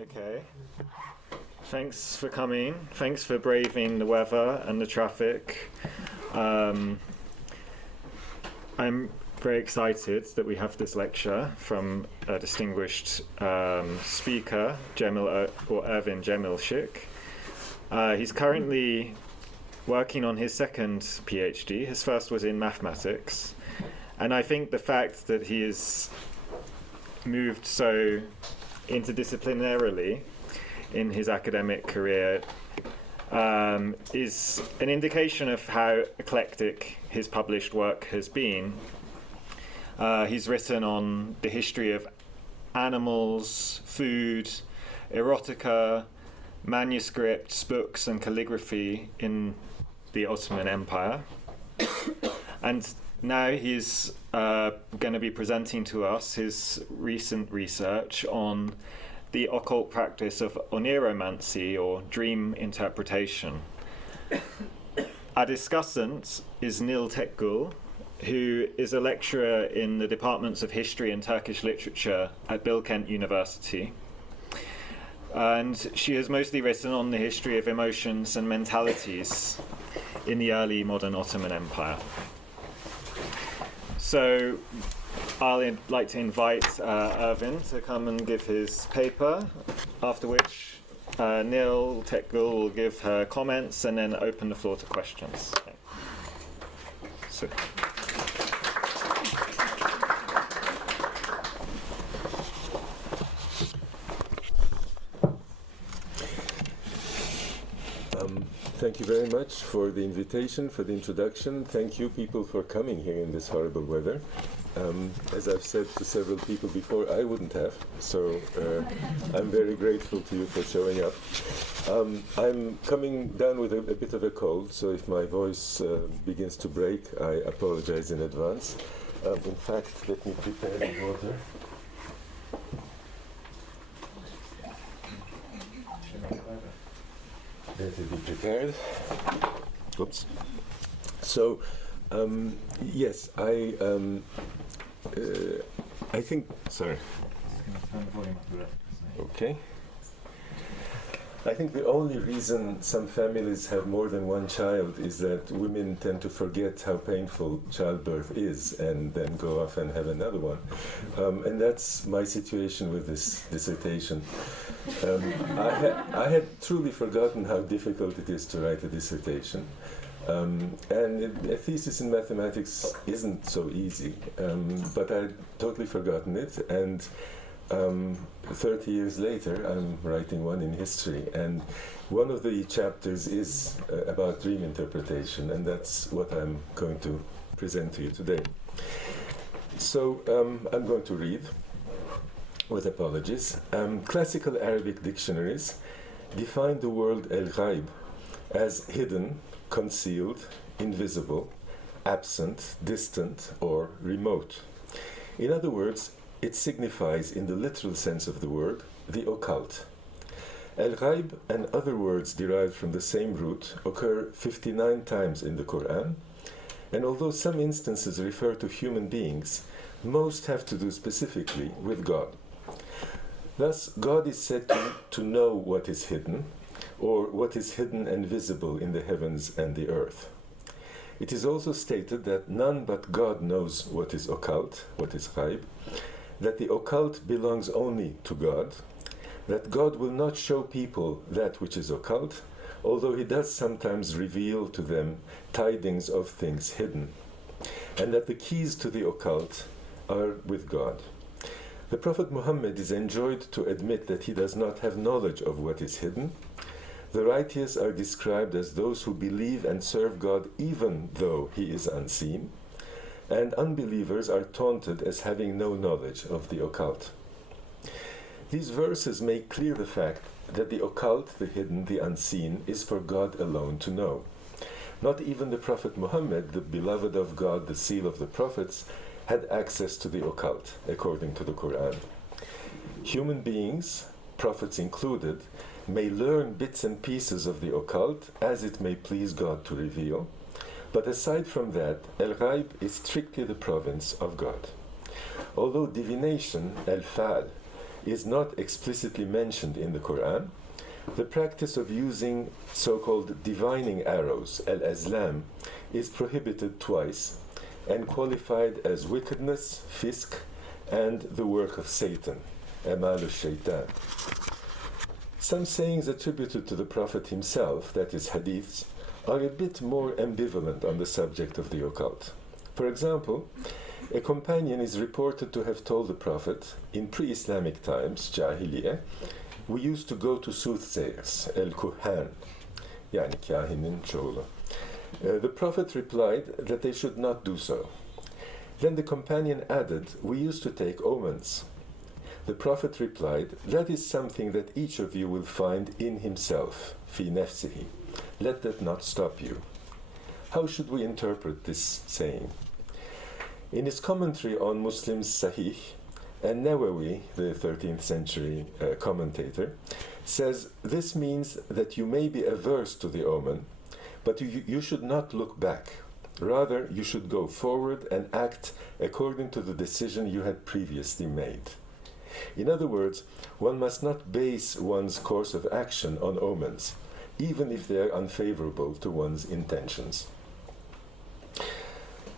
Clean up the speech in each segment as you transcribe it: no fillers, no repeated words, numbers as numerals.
Okay. Thanks for coming. Thanks for braving the weather and the traffic. I'm very excited that we have this lecture from a distinguished speaker, Irvin Cemil Schick. He's currently working on his second PhD. His first was in mathematics. And I think the fact that he has moved so interdisciplinarily in his academic career is an indication of how eclectic his published work has been. He's written on the history of animals, food, erotica, manuscripts, books, and calligraphy in the Ottoman Empire. And now he's going to be presenting to us his recent research on the occult practice of oneiromancy, or dream interpretation. Our discussant is Tekgül, who is a lecturer in the departments of history and Turkish literature at Bilkent University. And she has mostly written on the history of emotions and mentalities in the early modern Ottoman Empire. So I'd like to invite Irvin to come and give his paper, after which Tekgül will give her comments and then open the floor to questions. Okay. So. Thank you very much for the invitation, for the introduction. Thank you, people, for coming here in this horrible weather. As I've said to several people before, I wouldn't have, so I'm very grateful to you for showing up. I'm coming down with a bit of a cold, so if my voice begins to break, I apologize in advance. In fact, let me prepare the water. Better be prepared. Oops. So, yes, I think. Sorry. Okay. I think the only reason some families have more than one child is that women tend to forget how painful childbirth is and then go off and have another one. And that's my situation with this dissertation. I had truly forgotten how difficult it is to write a dissertation. And a thesis in mathematics isn't so easy, but I'd totally forgotten it. And 30 years later, I'm writing one in history, and one of the chapters is about dream interpretation, and that's what I'm going to present to you today. So I'm going to read, with apologies. Classical Arabic dictionaries define the word al-ghaib as hidden, concealed, invisible, absent, distant, or remote. In other words, it signifies, in the literal sense of the word, the occult. Al-ghaib and other words derived from the same root occur 59 times in the Qur'an, and although some instances refer to human beings, most have to do specifically with God. Thus, God is said to know what is hidden, or what is hidden and visible in the heavens and the earth. It is also stated that none but God knows what is occult, what is ghaib, that the occult belongs only to God, that God will not show people that which is occult, although he does sometimes reveal to them tidings of things hidden, and that the keys to the occult are with God. The Prophet Muhammad is enjoined to admit that he does not have knowledge of what is hidden. The righteous are described as those who believe and serve God even though he is unseen, and unbelievers are taunted as having no knowledge of the occult. These verses make clear the fact that the occult, the hidden, the unseen, is for God alone to know. Not even the Prophet Muhammad, the beloved of God, the seal of the prophets, had access to the occult, according to the Qur'an. Human beings, prophets included, may learn bits and pieces of the occult as it may please God to reveal, but aside from that, al-ghaib is strictly the province of God. Although divination, al-fa'al, is not explicitly mentioned in the Qur'an, the practice of using so-called divining arrows, al-azlam, is prohibited twice and qualified as wickedness, fisk, and the work of Satan, amal al-shaytan. Some sayings attributed to the Prophet himself, that is ḥadīths, are a bit more ambivalent on the subject of the occult. For example, a companion is reported to have told the Prophet, in pre-Islamic times, Cahiliye, we used to go to soothsayers, el-kuhan, yani kahinin çoğulu. The Prophet replied that they should not do so. Then the companion added, we used to take omens. The Prophet replied, that is something that each of you will find in himself, fi nafsihi. Let that not stop you. How should we interpret this saying? In his commentary on Muslim's Sahih, and Nawawi, the 13th century commentator, says this means that you may be averse to the omen, but you should not look back. Rather, you should go forward and act according to the decision you had previously made. In other words, one must not base one's course of action on omens, even if they are unfavorable to one's intentions.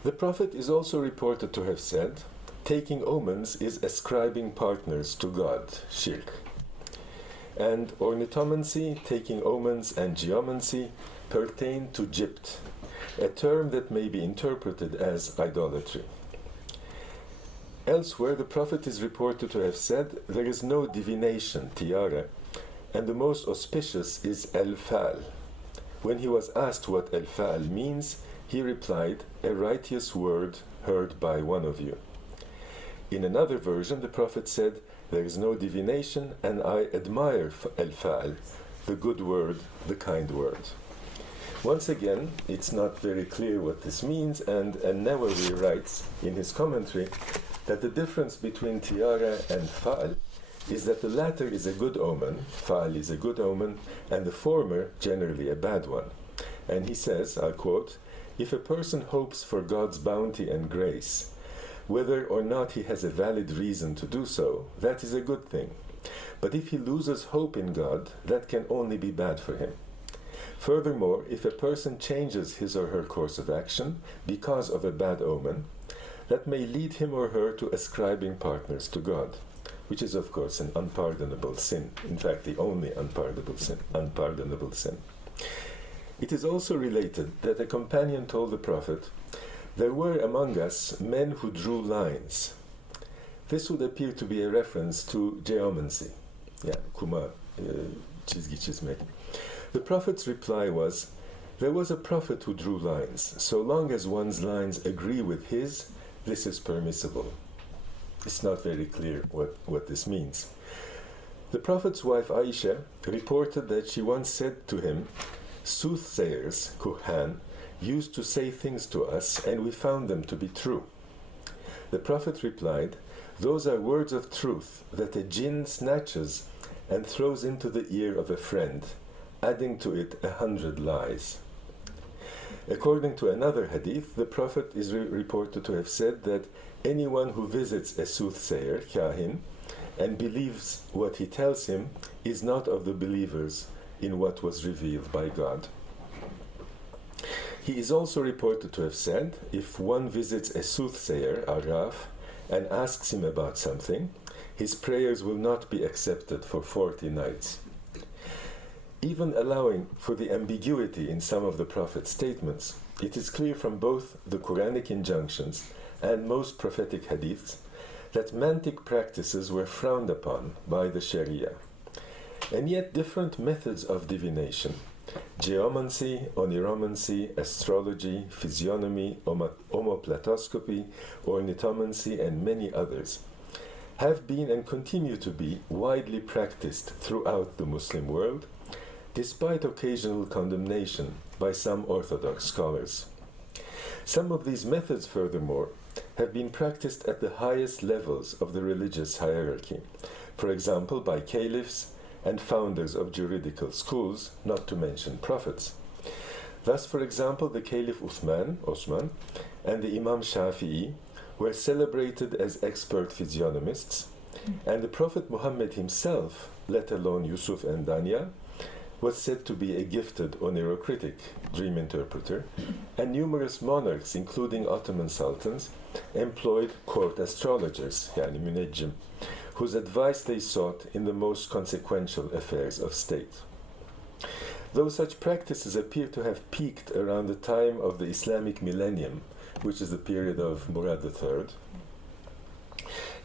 The Prophet is also reported to have said, taking omens is ascribing partners to God, shirk. And ornithomancy, taking omens, and geomancy pertain to jibt, a term that may be interpreted as idolatry. Elsewhere, the Prophet is reported to have said, there is no divination, tiara, and the most auspicious is el-fa'al. When he was asked what el-fa'al means, he replied, a righteous word heard by one of you. In another version, the Prophet said, there is no divination, and I admire el-fa'al, the good word, the kind word. Once again, it's not very clear what this means, and Nawawi writes in his commentary that the difference between tiara and fa'al is that the latter is a good omen, fa'al is a good omen, and the former generally a bad one. And he says, I'll quote, if a person hopes for God's bounty and grace, whether or not he has a valid reason to do so, that is a good thing. But if he loses hope in God, that can only be bad for him. Furthermore, if a person changes his or her course of action because of a bad omen, that may lead him or her to ascribing partners to God, which is of course an unpardonable sin, in fact the only unpardonable sin. It is also related that a companion told the Prophet, there were among us men who drew lines. This would appear to be a reference to geomancy, kuma, çizgi çizmek. The Prophet's reply was, there was a prophet who drew lines. So long as one's lines agree with his, this is permissible. It's not very clear what this means. The Prophet's wife Aisha reported that she once said to him, soothsayers, kuhan, used to say things to us and we found them to be true. The Prophet replied, those are words of truth that a jinn snatches and throws into the ear of a friend, adding to it 100 lies. According to another hadith, the Prophet is reported to have said that anyone who visits a soothsayer, kahin, and believes what he tells him is not of the believers in what was revealed by God. He is also reported to have said, if one visits a soothsayer, arraf, and asks him about something, his prayers will not be accepted for 40 nights. Even allowing for the ambiguity in some of the Prophet's statements, it is clear from both the Quranic injunctions and most prophetic hadiths that mantic practices were frowned upon by the Sharia. And yet different methods of divination, geomancy, oneiromancy, astrology, physiognomy, omoplatoscopy, ornithomancy, and many others, have been and continue to be widely practiced throughout the Muslim world, despite occasional condemnation by some Orthodox scholars. Some of these methods, furthermore, have been practiced at the highest levels of the religious hierarchy, for example by caliphs and founders of juridical schools, not to mention prophets. Thus, for example, the Caliph Osman, and the Imam Shafi'i were celebrated as expert physiognomists, And the Prophet Muhammad himself, let alone Yusuf and Danya, was said to be a gifted oneirocritic dream interpreter, and numerous monarchs, including Ottoman sultans, employed court astrologers, yani münejjim, whose advice they sought in the most consequential affairs of state. Though such practices appear to have peaked around the time of the Islamic millennium, which is the period of Murad III,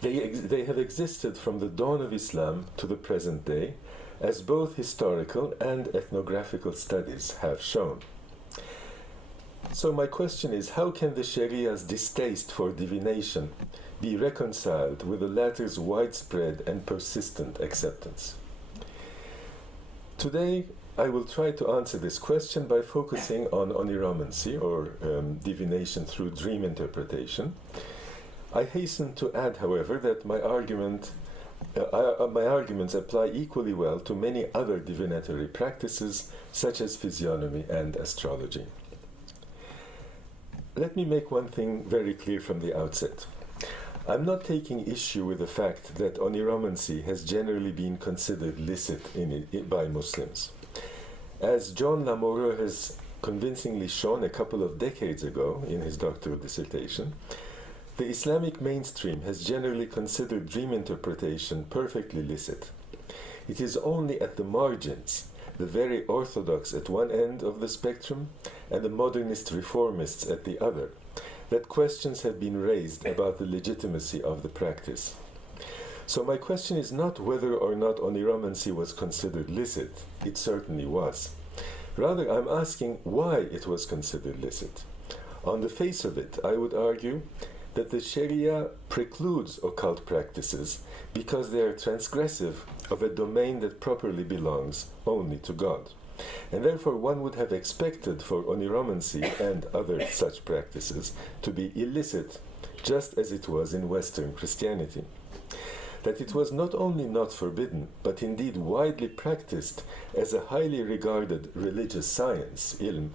they have existed from the dawn of Islam to the present day, as both historical and ethnographical studies have shown. So my question is, how can the Sharia's distaste for divination be reconciled with the latter's widespread and persistent acceptance? Today, I will try to answer this question by focusing on oneiromancy, or divination through dream interpretation. I hasten to add, however, that my arguments apply equally well to many other divinatory practices, such as physiognomy and astrology. Let me make one thing very clear from the outset. I'm not taking issue with the fact that oneiromancy has generally been considered licit by Muslims. As John Lamoureux has convincingly shown a couple of decades ago in his doctoral dissertation, the Islamic mainstream has generally considered dream interpretation perfectly licit. It is only at the margins, the very orthodox at one end of the spectrum and the modernist reformists at the other, that questions have been raised about the legitimacy of the practice. So my question is not whether or not oneiromancy was considered licit. It certainly was. Rather, I'm asking why it was considered licit. On the face of it, I would argue that the Sharia precludes occult practices because they are transgressive of a domain that properly belongs only to God. And therefore one would have expected for oneiromancy and other such practices to be illicit, just as it was in Western Christianity. That it was not only not forbidden, but indeed widely practiced as a highly regarded religious science, ilm,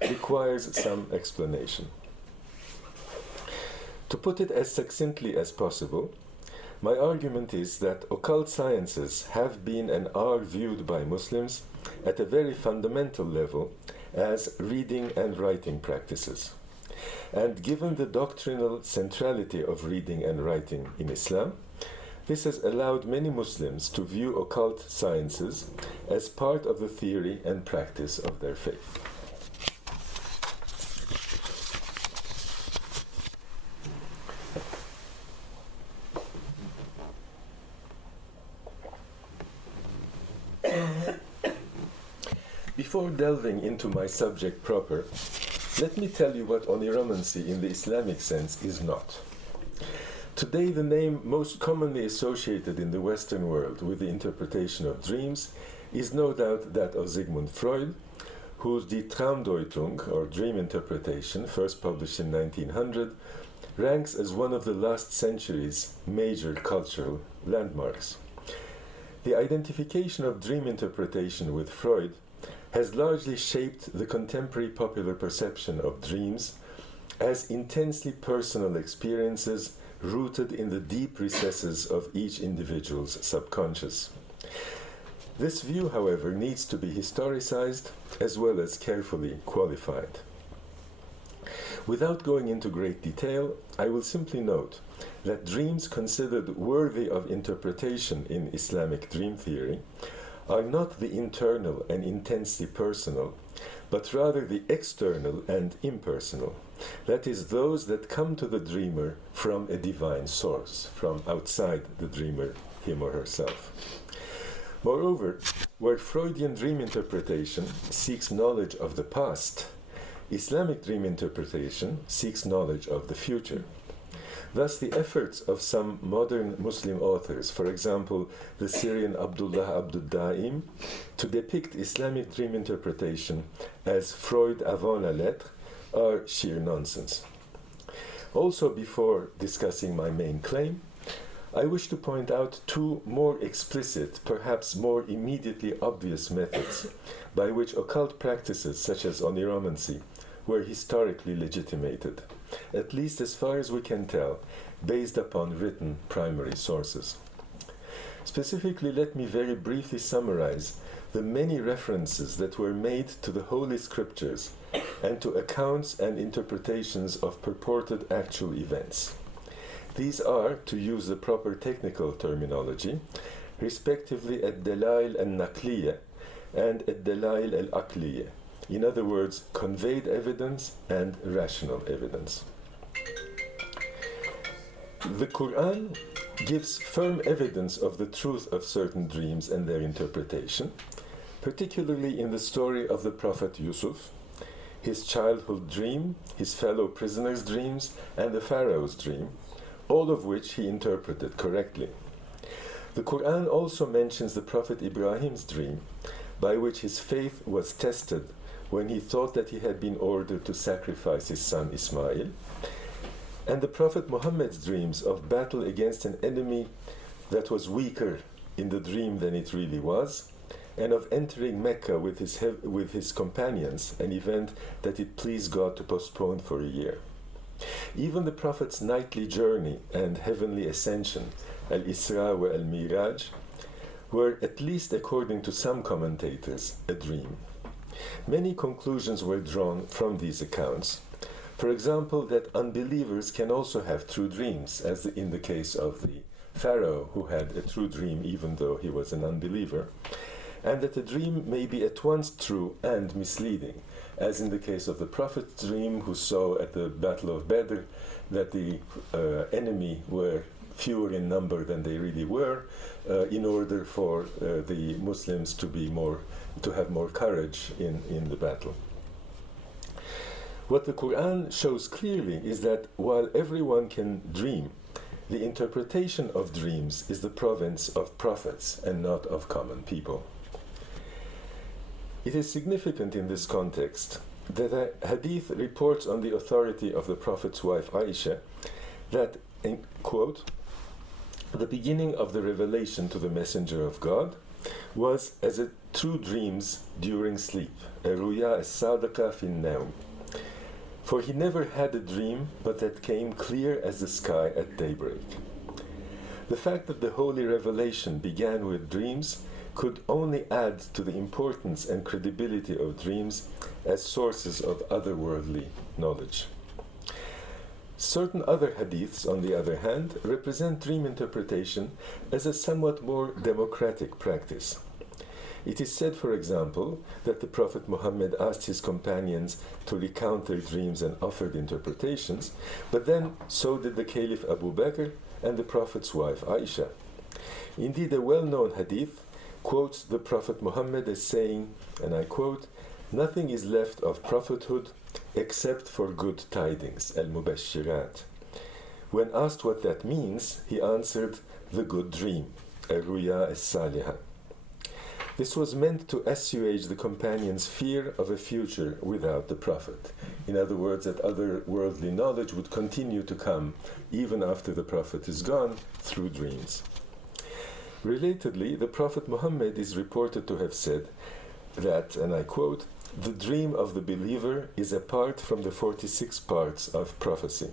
requires some explanation. To put it as succinctly as possible, my argument is that occult sciences have been and are viewed by Muslims at a very fundamental level as reading and writing practices. And given the doctrinal centrality of reading and writing in Islam, this has allowed many Muslims to view occult sciences as part of the theory and practice of their faith. Before delving into my subject proper, let me tell you what oneiromancy in the Islamic sense is not. Today, the name most commonly associated in the Western world with the interpretation of dreams is no doubt that of Sigmund Freud, whose Die Traumdeutung, or dream interpretation, first published in 1900, ranks as one of the last century's major cultural landmarks. The identification of dream interpretation with Freud has largely shaped the contemporary popular perception of dreams as intensely personal experiences rooted in the deep recesses of each individual's subconscious. This view, however, needs to be historicized as well as carefully qualified. Without going into great detail, I will simply note that dreams considered worthy of interpretation in Islamic dream theory are not the internal and intensely personal, but rather the external and impersonal. That is, those that come to the dreamer from a divine source, from outside the dreamer, him or herself. Moreover, where Freudian dream interpretation seeks knowledge of the past, Islamic dream interpretation seeks knowledge of the future. Thus, the efforts of some modern Muslim authors, for example, the Syrian Abdullah Abdul Daim, to depict Islamic dream interpretation as Freud avant la lettre, are sheer nonsense. Also, before discussing my main claim, I wish to point out two more explicit, perhaps more immediately obvious methods by which occult practices such as oneiromancy were historically legitimated, at least as far as we can tell, based upon written primary sources. Specifically, let me very briefly summarize the many references that were made to the Holy Scriptures and to accounts and interpretations of purported actual events. These are, to use the proper technical terminology, respectively ad-dalail al-naqliyya and ad-dalail al-aqliyya. In other words, conveyed evidence and rational evidence. The Qur'an gives firm evidence of the truth of certain dreams and their interpretation, particularly in the story of the Prophet Yusuf, his childhood dream, his fellow prisoners' dreams, and the Pharaoh's dream, all of which he interpreted correctly. The Qur'an also mentions the Prophet Ibrahim's dream, by which his faith was tested when he thought that he had been ordered to sacrifice his son Ismail, and the Prophet Muhammad's dreams of battle against an enemy that was weaker in the dream than it really was, and of entering Mecca with his companions, an event that it pleased God to postpone for a year. Even the Prophet's nightly journey and heavenly ascension, al-Isra wa al-Miraj, were, at least according to some commentators, a dream. Many conclusions were drawn from these accounts. For example, that unbelievers can also have true dreams, as in the case of the Pharaoh, who had a true dream even though he was an unbeliever, and that a dream may be at once true and misleading, as in the case of the Prophet's dream, who saw at the Battle of Badr that the enemy were fewer in number than they really were, in order for the Muslims to have more courage in the battle. What the Qur'an shows clearly is that while everyone can dream, the interpretation of dreams is the province of prophets and not of common people. It is significant in this context that a hadith reports on the authority of the Prophet's wife Aisha that, in quote, the beginning of the revelation to the Messenger of God was as a true dreams during sleep, a ruya as-sadiqa fin nawm. For he never had a dream but that came clear as the sky at daybreak. The fact that the holy revelation began with dreams could only add to the importance and credibility of dreams as sources of otherworldly knowledge. Certain other hadiths, on the other hand, represent dream interpretation as a somewhat more democratic practice. It is said, for example, that the Prophet Muhammad asked his companions to recount their dreams and offered interpretations, but then so did the Caliph Abu Bakr and the Prophet's wife Aisha. Indeed, a well-known hadith quotes the Prophet Muhammad as saying, and I quote, "Nothing is left of prophethood except for good tidings, al-mubashirat." When asked what that means, he answered, "The good dream, al-ruya as-salihah." This was meant to assuage the companions' fear of a future without the Prophet. In other words, that other worldly knowledge would continue to come even after the Prophet is gone through dreams. Relatedly, the Prophet Muhammad is reported to have said that, and I quote, "The dream of the believer is apart from the 46 parts of prophecy,"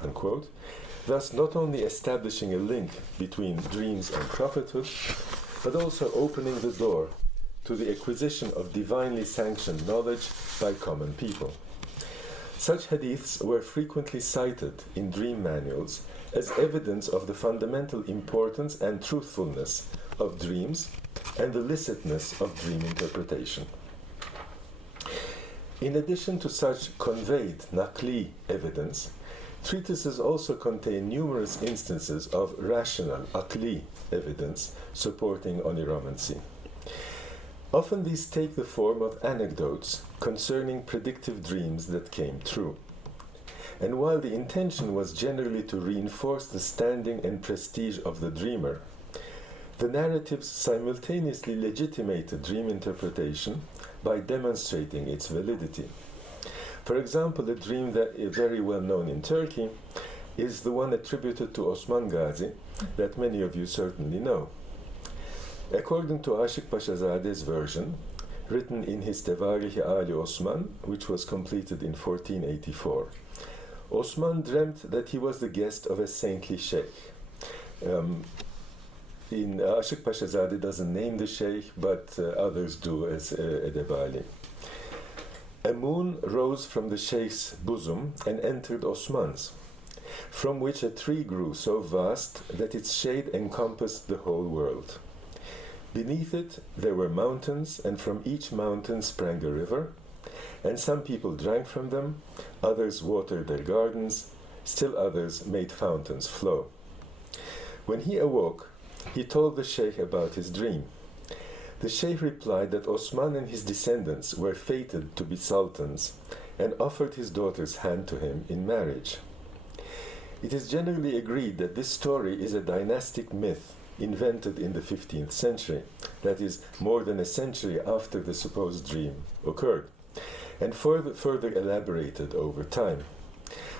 unquote, thus not only establishing a link between dreams and prophethood, but also opening the door to the acquisition of divinely sanctioned knowledge by common people. Such hadiths were frequently cited in dream manuals as evidence of the fundamental importance and truthfulness of dreams and the licitness of dream interpretation. In addition to such conveyed naqli evidence, treatises also contain numerous instances of rational, aqli evidence supporting oneiromancy. Often these take the form of anecdotes concerning predictive dreams that came true. And while the intention was generally to reinforce the standing and prestige of the dreamer, the narratives simultaneously legitimated dream interpretation by demonstrating its validity. For example, a dream that is very well known in Turkey is the one attributed to Osman Gazi that many of you certainly know. According to Aşık Paşazade's version, written in his Tevarih-i Ali Osman, which was completed in 1484, Osman dreamt that he was the guest of a saintly sheikh. Aşık Paşazade doesn't name the sheikh, but others do, as Edebali. A moon rose from the sheikh's bosom and entered Osman's, from which a tree grew so vast that its shade encompassed the whole world. Beneath it there were mountains, and from each mountain sprang a river, and some people drank from them, others watered their gardens, still others made fountains flow. When he awoke, he told the sheikh about his dream. The sheikh replied that Osman and his descendants were fated to be sultans and offered his daughter's hand to him in marriage. It is generally agreed that this story is a dynastic myth invented in the 15th century, that is, more than a century after the supposed dream occurred, and further elaborated over time.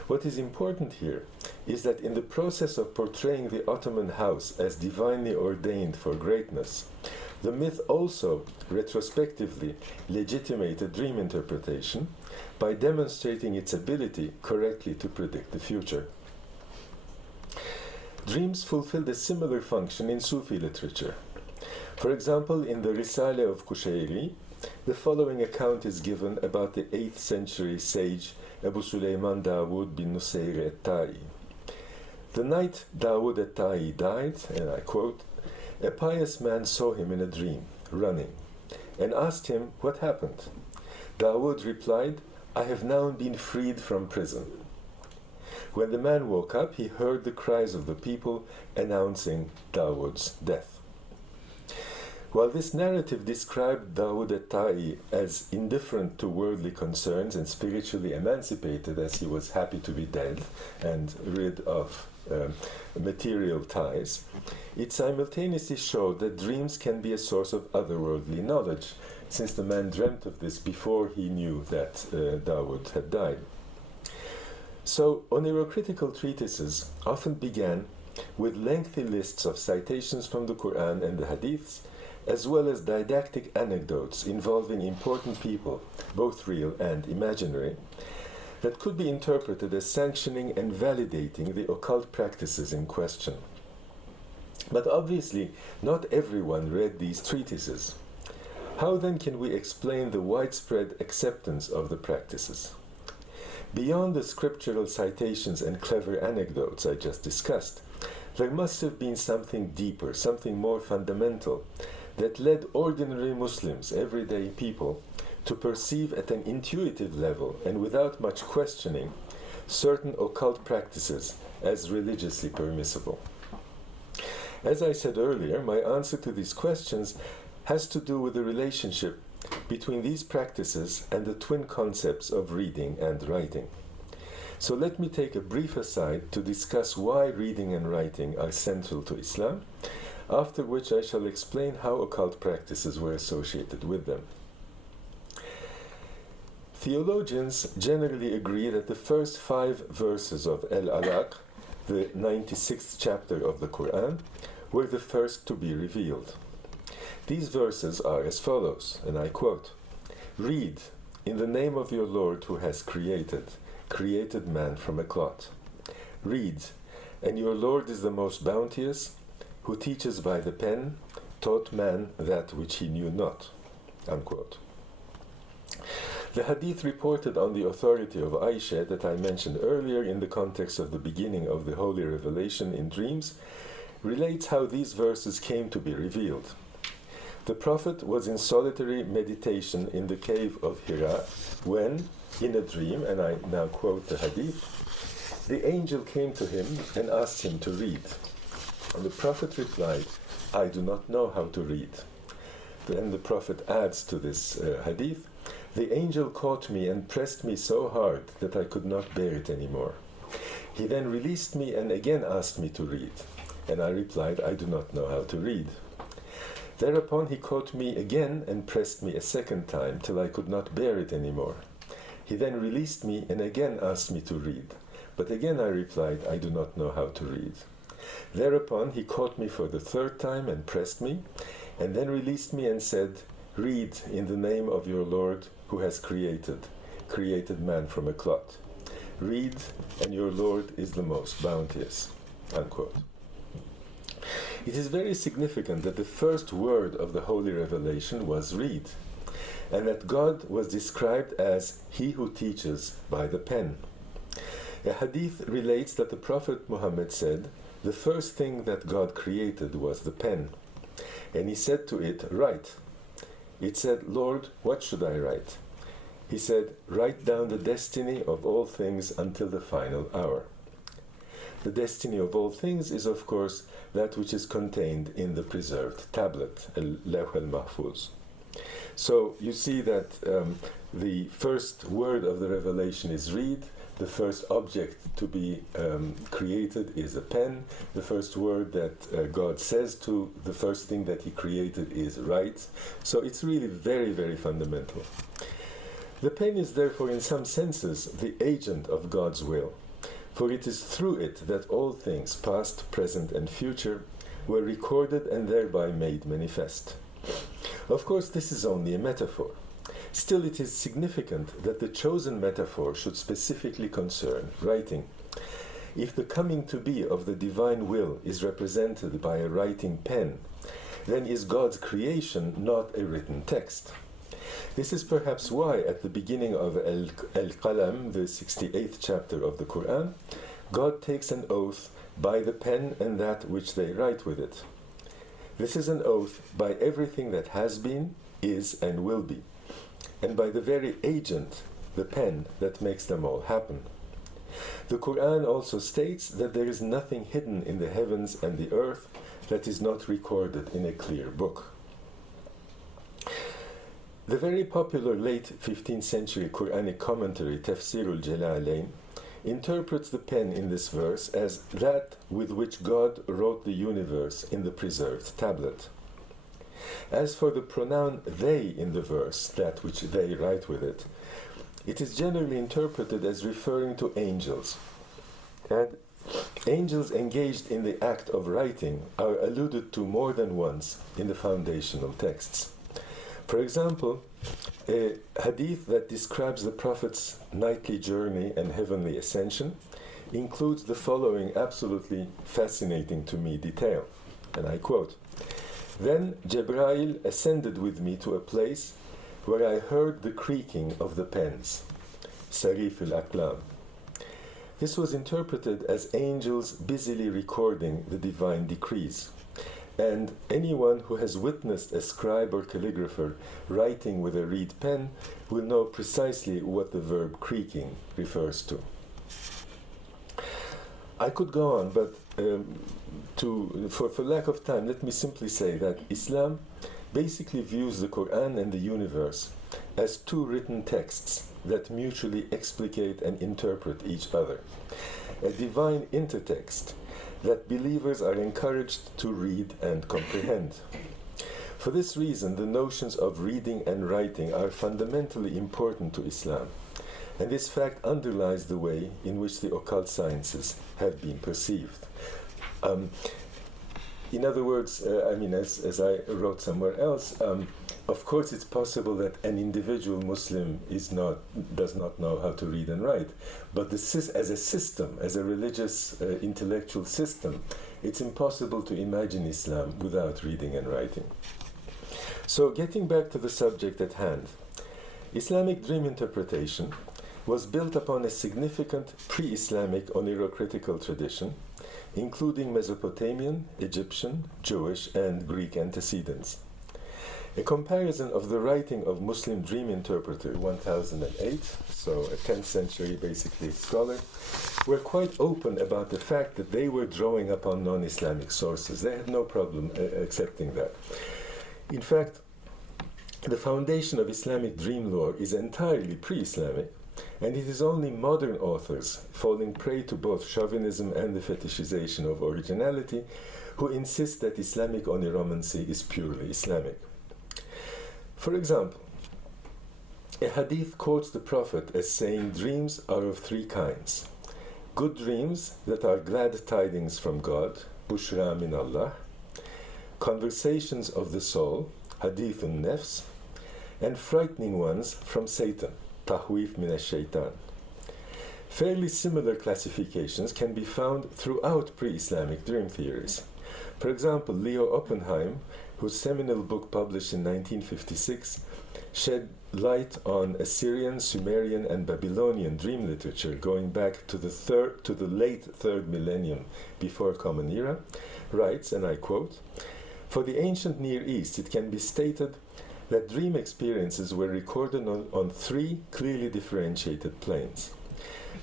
What is important here is that in the process of portraying the Ottoman house as divinely ordained for greatness, the myth also retrospectively legitimated dream interpretation by demonstrating its ability correctly to predict the future. Dreams fulfilled a similar function in Sufi literature. For example, in the Risale of Kushairi, the following account is given about the 8th century sage Abu Suleyman Dawood bin Nusayr et-Ta'i. The night Dawood et-Ta'i died, and I quote, a pious man saw him in a dream, running, and asked him what happened. Dawood replied, I have now been freed from prison. When the man woke up, he heard the cries of the people announcing Dawood's death. While this narrative described Dawood et-Ta'i as indifferent to worldly concerns and spiritually emancipated, as he was happy to be dead and rid of material ties, it simultaneously showed that dreams can be a source of otherworldly knowledge, since the man dreamt of this before he knew that Dawood had died. So, oneirocritical treatises often began with lengthy lists of citations from the Qur'ān and the ḥadīths, as well as didactic anecdotes involving important people, both real and imaginary, that could be interpreted as sanctioning and validating the occult practices in question. But obviously, not everyone read these treatises. How then can we explain the widespread acceptance of the practices? Beyond the scriptural citations and clever anecdotes I just discussed, there must have been something deeper, something more fundamental, that led ordinary Muslims, everyday people, to perceive at an intuitive level and without much questioning certain occult practices as religiously permissible. As I said earlier, my answer to these questions has to do with the relationship between these practices and the twin concepts of reading and writing. So let me take a brief aside to discuss why reading and writing are central to Islam, after which I shall explain how occult practices were associated with them. Theologians generally agree that the first 5 verses of Al-Alaq, the 96th chapter of the Qur'an, were the first to be revealed. These verses are as follows, and I quote, Read, in the name of your Lord who has created man from a clot. Read, and your Lord is the most bounteous, who teaches by the pen, taught man that which he knew not. Unquote. The hadith reported on the authority of Aisha that I mentioned earlier in the context of the beginning of the holy revelation in dreams relates how these verses came to be revealed. The Prophet was in solitary meditation in the cave of Hira when, in a dream, and I now quote the hadith, the angel came to him and asked him to read. And the Prophet replied, I do not know how to read. Then the Prophet adds to this hadith, the angel caught me and pressed me so hard that I could not bear it anymore. He then released me and again asked me to read. And I replied, I do not know how to read. Thereupon he caught me again and pressed me a second time till I could not bear it anymore. He then released me and again asked me to read. But again I replied, I do not know how to read. Thereupon he caught me for the 3rd time and pressed me, and then released me and said, Read in the name of your Lord who has created man from a clot. Read, and your Lord is the most bounteous. Unquote. It is very significant that the first word of the Holy Revelation was read, and that God was described as he who teaches by the pen. A hadith relates that the Prophet Muhammad said, the first thing that God created was the pen, and he said to it, write. It said, Lord, what should I write? He said, write down the destiny of all things until the final hour. The destiny of all things is, of course, that which is contained in the preserved tablet, al-Lawh al-Mahfuz. So you see that the first word of the revelation is read. The first object to be created is a pen. The first word that God says to the first thing that he created is write. So it's really very, very fundamental. The pen is therefore in some senses the agent of God's will, for it is through it that all things, past, present and future, were recorded and thereby made manifest. Of course, this is only a metaphor. Still, it is significant that the chosen metaphor should specifically concern writing. If the coming to be of the divine will is represented by a writing pen, then is God's creation not a written text? This is perhaps why at the beginning of Al-Qalam, the 68th chapter of the Qur'an, God takes an oath by the pen and that which they write with it. This is an oath by everything that has been, is, and will be, and by the very agent, the pen, that makes them all happen. The Qur'an also states that there is nothing hidden in the heavens and the earth that is not recorded in a clear book. The very popular late 15th century Quranic commentary, Tafsirul Jalalain, interprets the pen in this verse as that with which God wrote the universe in the preserved tablet. As for the pronoun they in the verse, that which they write with it, it is generally interpreted as referring to angels. And angels engaged in the act of writing are alluded to more than once in the foundational texts. For example, a hadith that describes the Prophet's nightly journey and heavenly ascension includes the following absolutely fascinating to me detail, and I quote, "Then Jibreel ascended with me to a place where I heard the creaking of the pens, sarif al-aqlam. This was interpreted as angels busily recording the divine decrees. And anyone who has witnessed a scribe or calligrapher writing with a reed pen will know precisely what the verb creaking refers to." I could go on, but for lack of time, let me simply say that Islam basically views the Qur'an and the universe as two written texts that mutually explicate and interpret each other, a divine intertext that believers are encouraged to read and comprehend. For this reason, the notions of reading and writing are fundamentally important to Islam, and this fact underlies the way in which the occult sciences have been perceived. In other words, as I wrote somewhere else, of course it's possible that an individual Muslim does not know how to read and write, but as a system, as a religious intellectual system, it's impossible to imagine Islam without reading and writing. So getting back to the subject at hand, Islamic dream interpretation was built upon a significant pre-Islamic oneirocritical tradition, including Mesopotamian, Egyptian, Jewish, and Greek antecedents. A comparison of the writing of Muslim dream interpreter 1008, so a 10th century basically scholar, were quite open about the fact that they were drawing upon non-Islamic sources. They had no problem accepting that. In fact, the foundation of Islamic dream lore is entirely pre-Islamic, and it is only modern authors, falling prey to both chauvinism and the fetishization of originality, who insist that Islamic oneiromancy is purely Islamic. For example, a hadith quotes the Prophet as saying dreams are of three kinds: good dreams that are glad tidings from God, bushra min Allah; conversations of the soul, hadithun nefs; and frightening ones from Satan, tahwif min ash-shaytan. Fairly similar classifications can be found throughout pre-Islamic dream theories. For example, Leo Oppenheim, whose seminal book published in 1956 shed light on Assyrian, Sumerian, and Babylonian dream literature going back to the late 3rd millennium before Common Era, writes, and I quote, "For the ancient Near East, it can be stated that dream experiences were recorded on three clearly differentiated planes.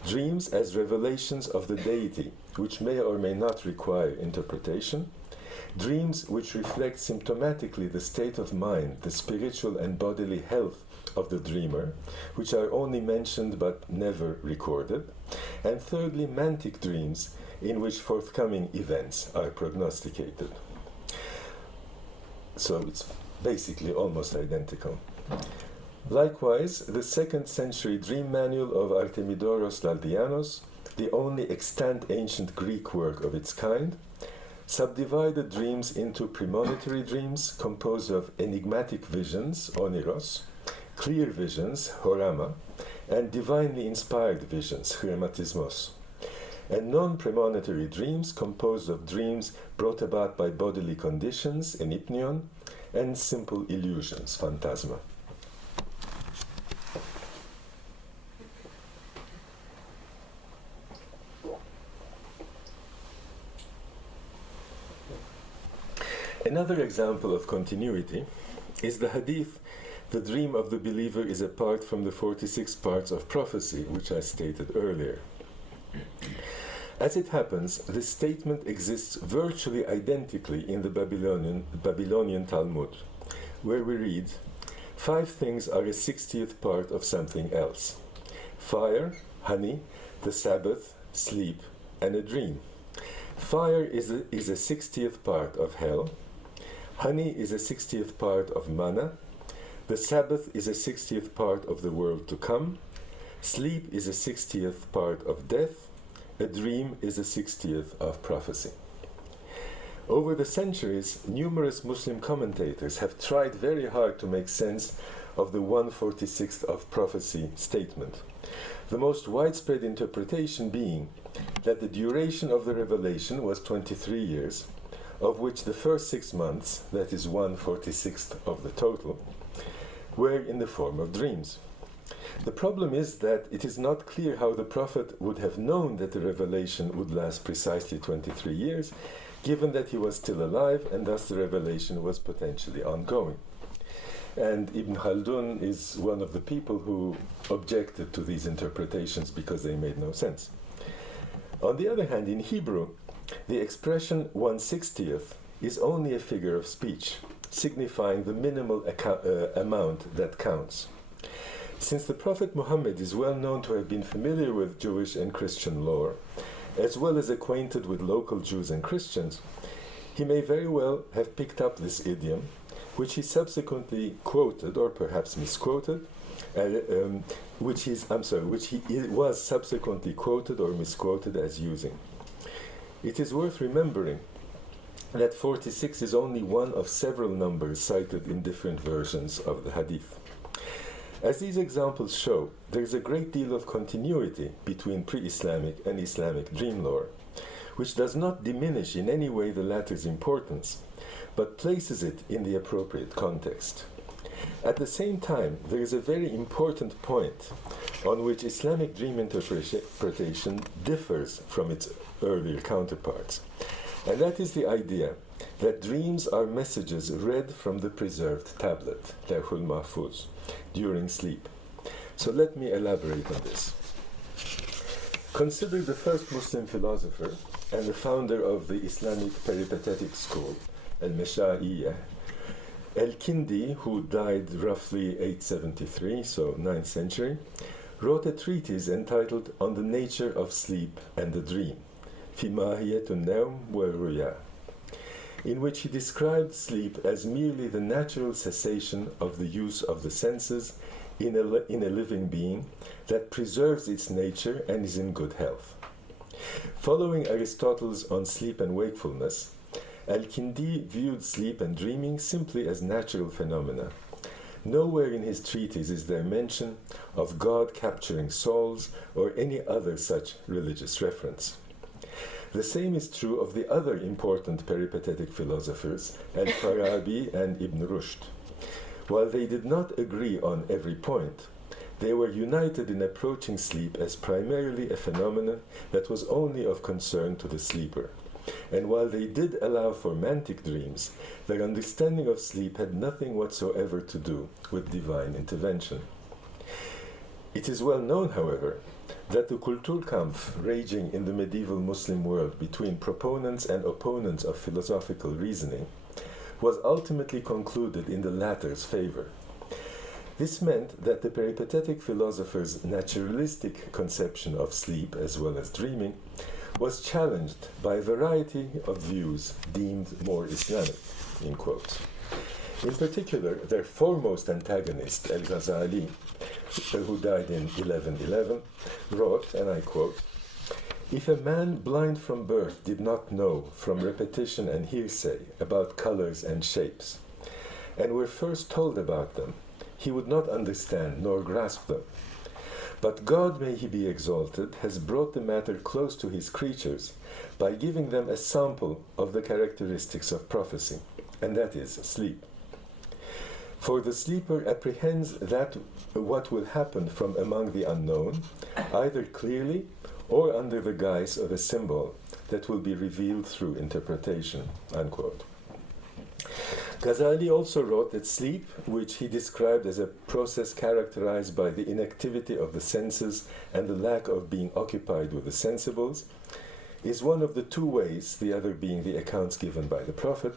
Dreams as revelations of the deity, which may or may not require interpretation. Dreams which reflect symptomatically the state of mind, the spiritual and bodily health of the dreamer, which are only mentioned but never recorded. And thirdly, mantic dreams, in which forthcoming events are prognosticated." So it's basically almost identical. Likewise, the 2nd century dream manual of Artemidoros Laldianos, the only extant ancient Greek work of its kind, subdivided dreams into premonitory dreams composed of enigmatic visions, oneiros, clear visions, horama, and divinely inspired visions, chirematismos, and non-premonitory dreams composed of dreams brought about by bodily conditions, enipnion, and simple illusions, phantasma. Another example of continuity is the hadith, "The dream of the believer is apart from the 46 parts of prophecy," which I stated earlier. As it happens, this statement exists virtually identically in the Babylonian Talmud, where we read, "5 things are a 60th part of something else: fire, honey, the Sabbath, sleep, and a dream. Fire is a 60th part of hell. Honey is a 60th part of manna. The Sabbath is a 60th part of the world to come. Sleep is a 60th part of death. A dream is a 60th of prophecy." Over the centuries, numerous Muslim commentators have tried very hard to make sense of the 1/46th of prophecy statement, the most widespread interpretation being that the duration of the revelation was 23 years, of which the first 6 months, that is 1/46th of the total, were in the form of dreams. The problem is that it is not clear how the Prophet would have known that the revelation would last precisely 23 years, given that he was still alive and thus the revelation was potentially ongoing. And Ibn Khaldun is one of the people who objected to these interpretations because they made no sense. On the other hand, in Hebrew, the expression 1/60th is only a figure of speech, signifying the minimal amount that counts. Since the Prophet Muhammad is well known to have been familiar with Jewish and Christian lore, as well as acquainted with local Jews and Christians, he may very well have picked up this idiom, which he subsequently quoted, or perhaps misquoted, which he was subsequently quoted or misquoted as using. It is worth remembering that 46 is only one of several numbers cited in different versions of the hadith. As these examples show, there is a great deal of continuity between pre-Islamic and Islamic dream lore, which does not diminish in any way the latter's importance, but places it in the appropriate context. At the same time, there is a very important point on which Islamic dream interpretation differs from its earlier counterparts, and that is the idea that dreams are messages read from the preserved tablet, Lawhul Mahfuz, during sleep. So let me elaborate on this. Consider the first Muslim philosopher and the founder of the Islamic peripatetic school, al-Mashā'iyyah, Al-Kindi, who died roughly 873, so 9th century, wrote a treatise entitled On the Nature of Sleep and the Dream, Fi Mahiyat an-Nawm wal-Ruya, in which he described sleep as merely the natural cessation of the use of the senses in a living being that preserves its nature and is in good health. Following Aristotle's On Sleep and Wakefulness, Al-Kindi viewed sleep and dreaming simply as natural phenomena. Nowhere in his treatise is there mention of God capturing souls or any other such religious reference. The same is true of the other important peripatetic philosophers, Al-Farabi and Ibn Rushd. While they did not agree on every point, they were united in approaching sleep as primarily a phenomenon that was only of concern to the sleeper. And while they did allow for mantic dreams, their understanding of sleep had nothing whatsoever to do with divine intervention. It is well known, however, that the Kulturkampf raging in the medieval Muslim world between proponents and opponents of philosophical reasoning was ultimately concluded in the latter's favor. This meant that the peripatetic philosopher's naturalistic conception of sleep as well as dreaming was challenged by a variety of views deemed more Islamic, in quotes. In particular, their foremost antagonist, Al-Ghazali, who died in 1111, wrote, and I quote, "If a man blind from birth did not know from repetition and hearsay about colors and shapes, and were first told about them, he would not understand nor grasp them. But God, may he be exalted, has brought the matter close to his creatures by giving them a sample of the characteristics of prophecy, and that is sleep. For the sleeper apprehends that what will happen from among the unknown, either clearly or under the guise of a symbol that will be revealed through interpretation," unquote. Ghazali also wrote that sleep, which he described as a process characterized by the inactivity of the senses and the lack of being occupied with the sensibles, is one of the two ways, the other being the accounts given by the Prophet,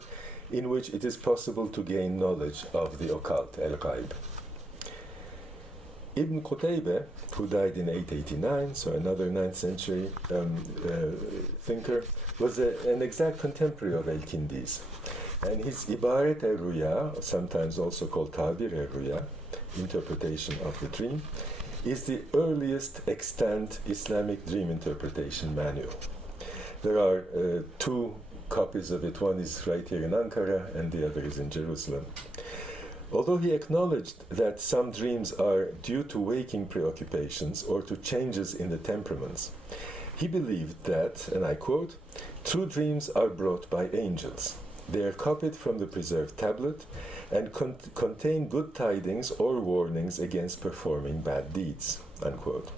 in which it is possible to gain knowledge of the occult, al-ghaib. Ibn Qutaybah, who died in 889, so another 9th century thinker, was an exact contemporary of al-Kindi's. And his Ibaret al-Ruya, sometimes also called Tabir al-Ruya, interpretation of the dream, is the earliest extant Islamic dream interpretation manual. There are two copies of it. One is right here in Ankara, and the other is in Jerusalem. Although he acknowledged that some dreams are due to waking preoccupations or to changes in the temperaments, he believed that, and I quote, "True dreams are brought by angels. They are copied from the preserved tablet and contain good tidings or warnings against performing bad deeds," unquote.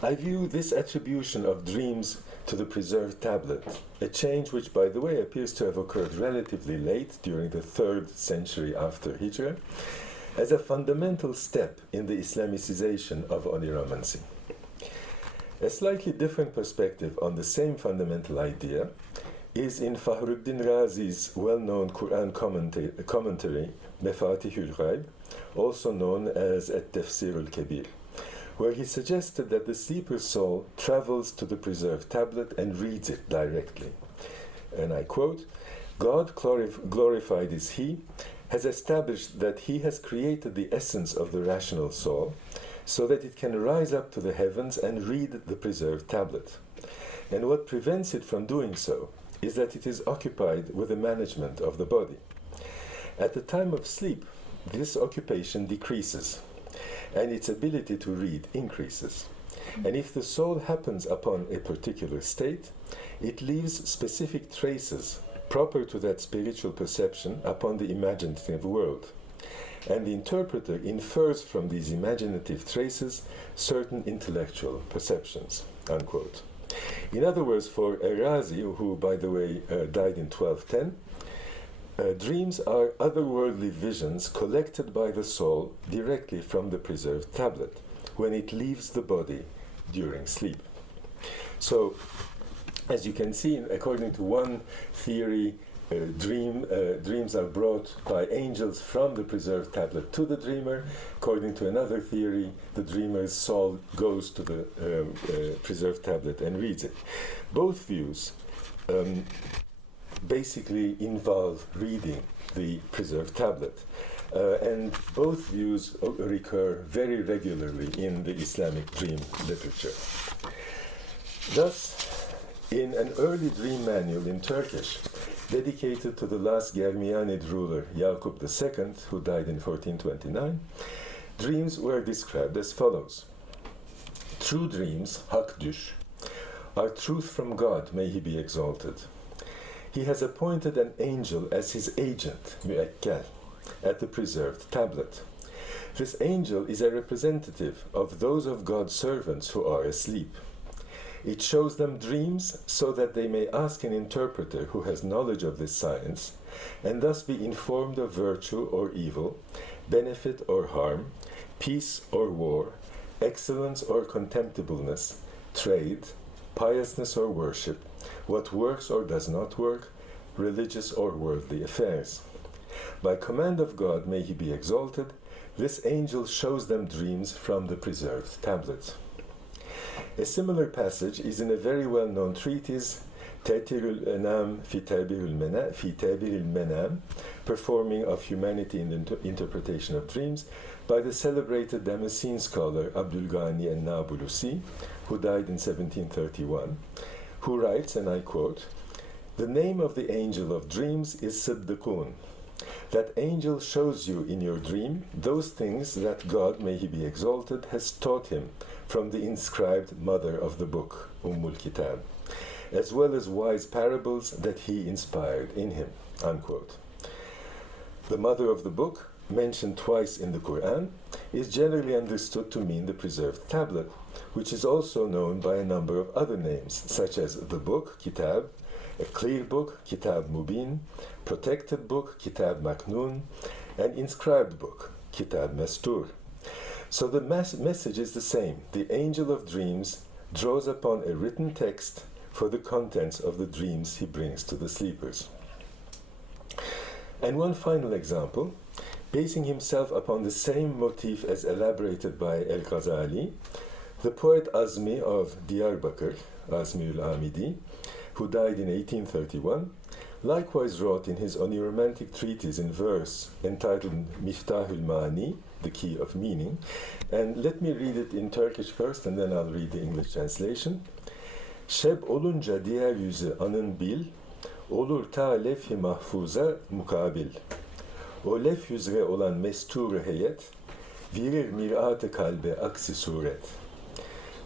I view this attribution of dreams to the preserved tablet, a change which, by the way, appears to have occurred relatively late, during the 3rd century after Hijrah, as a fundamental step in the Islamicization of oneiromancy. A slightly different perspective on the same fundamental idea is in Fahruddin Razi's well-known Qur'an commentary, Mefatihul Ghaib, also known as At-Tafsir al-Kabir, where he suggested that the sleeper's soul travels to the preserved tablet and reads it directly. And I quote, "God, glorified is He, has established that He has created the essence of the rational soul so that it can rise up to the heavens and read the preserved tablet. And what prevents it from doing so is that it is occupied with the management of the body. At the time of sleep, this occupation decreases, and its ability to read increases. And if the soul happens upon a particular state, it leaves specific traces proper to that spiritual perception upon the imaginative world. And the interpreter infers from these imaginative traces certain intellectual perceptions," unquote. In other words, for Razi, who, by the way, died in 1210, dreams are otherworldly visions collected by the soul directly from the preserved tablet when it leaves the body during sleep. So, as you can see, according to one theory, dreams are brought by angels from the preserved tablet to the dreamer. According to another theory, the dreamer's soul goes to the preserved tablet and reads it. Both views basically involve reading the preserved tablet. And both views recur very regularly in the Islamic dream literature. Thus, in an early dream manual in Turkish, dedicated to the last Germianid ruler, Yakup II, who died in 1429, dreams were described as follows. "True dreams, hak düş, are truth from God, may he be exalted. He has appointed an angel as his agent, École, at the preserved tablet. This angel is a representative of those of God's servants who are asleep. It shows them dreams so that they may ask an interpreter who has knowledge of this science, and thus be informed of virtue or evil, benefit or harm, peace or war, excellence or contemptibleness, trade, piousness or worship, what works or does not work, religious or worldly affairs. By command of God may he be exalted, this angel shows them dreams from the preserved tablet. A similar passage is in a very well-known treatise, Tētirul Enam fi Tēbiril Menam, Performing of Humanity in the Interpretation of Dreams, by the celebrated Damascene scholar Abdul Ghani an-Nabulusi, who died in 1731, who writes, and I quote, "The name of the angel of dreams is Siddiqun. That angel shows you in your dream those things that God, may he be exalted, has taught him from the inscribed mother of the book, Kitab, as well as wise parables that he inspired in him." Unquote. The mother of the book, mentioned twice in the Qur'an, is generally understood to mean the preserved tablet, which is also known by a number of other names, such as the book, Kitab, a clear book, Kitab Mubin, protected book, Kitab Maknun, and inscribed book, Kitab Mastur. So the message is the same. The angel of dreams draws upon a written text for the contents of the dreams he brings to the sleepers. And one final example, basing himself upon the same motif as elaborated by El-Ghazali, the poet Azmi of Diyarbakır, Azmiül Amidi, who died in 1831, likewise wrote in his oneiromantic treatise in verse entitled Miftahül Mani, the key of meaning, and let me read it in Turkish first and then I'll read the English translation. Şeb olunca diğer yüzü anın bil, olur ta levh-i mahfuza mukabil. O levh üzere olan mestur heyet, verir mirat-ı kalbe aksi suret.